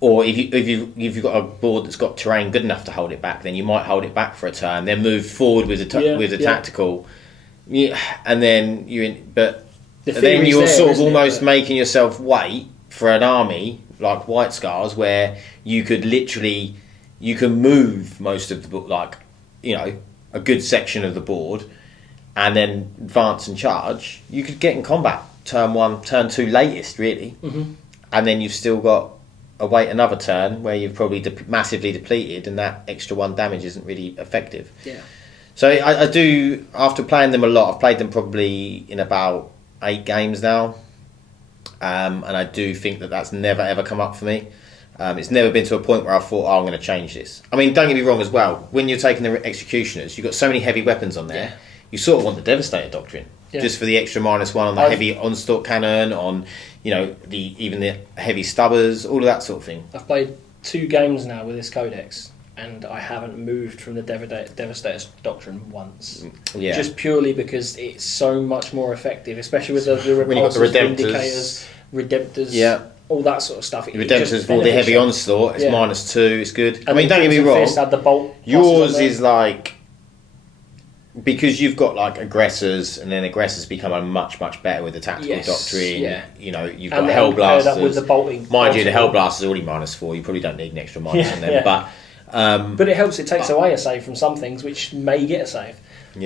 Or if you've got a board that's got terrain good enough to hold it back, then you might hold it back for a turn, then move forward with the tactical, and then you're in. But then you're sort of almost making yourself wait for an army like White Scars where you could literally move most of the book, like a good section of the board, and then advance and charge. You could get in combat turn 1, turn 2 latest really, and then you've still got wait another turn where you've probably massively depleted, and that extra 1 damage isn't really effective. So I do, after playing them a lot, I've played them probably in about 8 games now. And I do think that that's never ever come up for me. It's never been to a point where I thought, I'm going to change this. I mean, don't get me wrong as well. When you're taking the executioners, you've got so many heavy weapons on there. You sort of want the Devastator doctrine, just for the extra -1 on the heavy onslaught cannon, on even the heavy stubbers, all of that sort of thing. I've played 2 games now with this codex, and I haven't moved from the Devastator doctrine once. Just purely because it's so much more effective, especially with the repulsors, Vindicators, Redemptors, all that sort of stuff. Redemptors for the heavy onslaught, it's -2, it's good. And I mean, don't get me wrong, yours is like, because you've got like aggressors, and then aggressors become much better with the tactical doctrine. You've got Hellblasters. With the bolting, mind you, the Hellblasters are already -4. You probably don't need an extra minus on them, but it helps. It takes away a save from some things, which may get a save.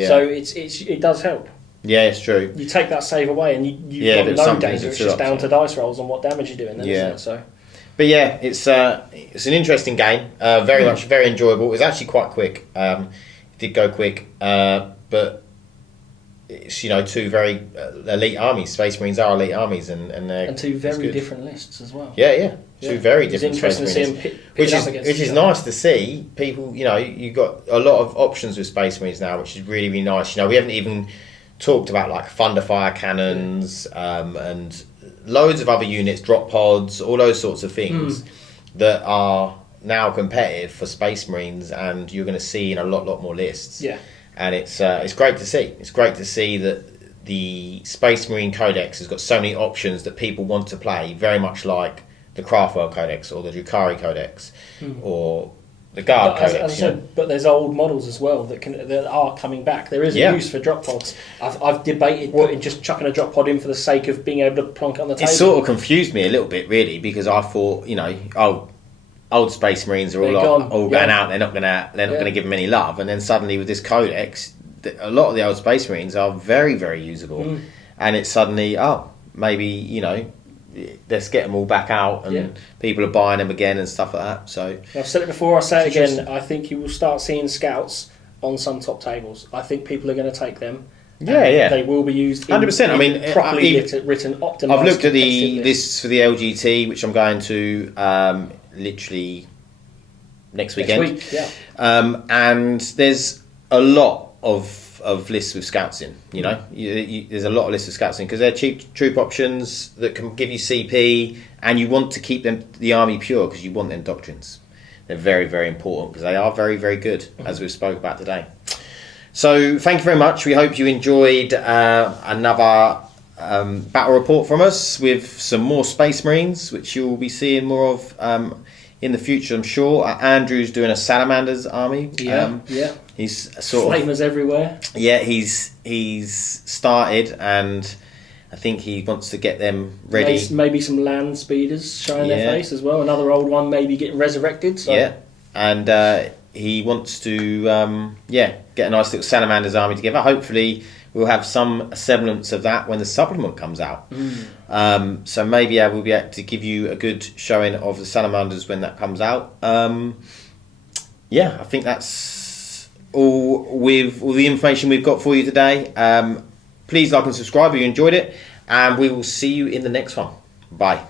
So it does help. Yeah, it's true. You take that save away, and you've got no danger. It's just down to dice rolls on what damage you're doing. Then, isn't it? So. But yeah, it's an interesting game. Very enjoyable. It was actually quite quick. It did go quick, but it's 2 very elite armies. Space Marines are elite armies, and 2 very different lists as well. Yeah. 2 very different Space Marines, which is nice to see. People, you've got a lot of options with Space Marines now, which is really, really nice. We haven't even talked about like Thunderfire cannons and loads of other units, drop pods, all those sorts of things that are now competitive for Space Marines, and you're going to see in a lot more lists. And it's great to see. It's great to see that the Space Marine Codex has got so many options that people want to play, very much like the Craftworld Codex or the Drukhari Codex or the Guard Codex. As I said, but there's old models as well that are coming back. There is a use for drop pods. I've debated just chucking a drop pod in for the sake of being able to plonk it on the table. It sort of confused me a little bit, really, because I thought, old Space Marines are all going out. They're not going to give them any love, and then suddenly with this Codex, a lot of the old Space Marines are very, very usable, and it's suddenly maybe, you know, let's get them all back out and people are buying them again and stuff like that. So I've said it before, I'll say it again. I think you will start seeing scouts on some top tables. I think people are going to take them. They will be used 100%. I mean, properly written, optimised. I've looked at the lists for the LGT, which I'm going to literally next weekend. And there's a lot of lists with scouts in. You know, there's a lot of lists of scouts in because they're cheap troop options that can give you CP, and you want to keep the army pure because you want them doctrines. They're very, very important because they are very, very good, as we've spoke about today. So thank you very much. We hope you enjoyed another battle report from us with some more Space Marines, which you will be seeing more of in the future, I'm sure. Andrew's doing a Salamanders army. He's sort of flamers everywhere. Yeah, he's started, and I think he wants to get them ready. Maybe some land speeders showing their face as well. Another old one maybe getting resurrected. So. Yeah, and he wants to get a nice little Salamanders army together. Hopefully we'll have some semblance of that when the supplement comes out. So maybe we'll be able to give you a good showing of the Salamanders when that comes out. I think that's all with all the information we've got for you today. Please like and subscribe if you enjoyed it, and we will see you in the next one. Bye.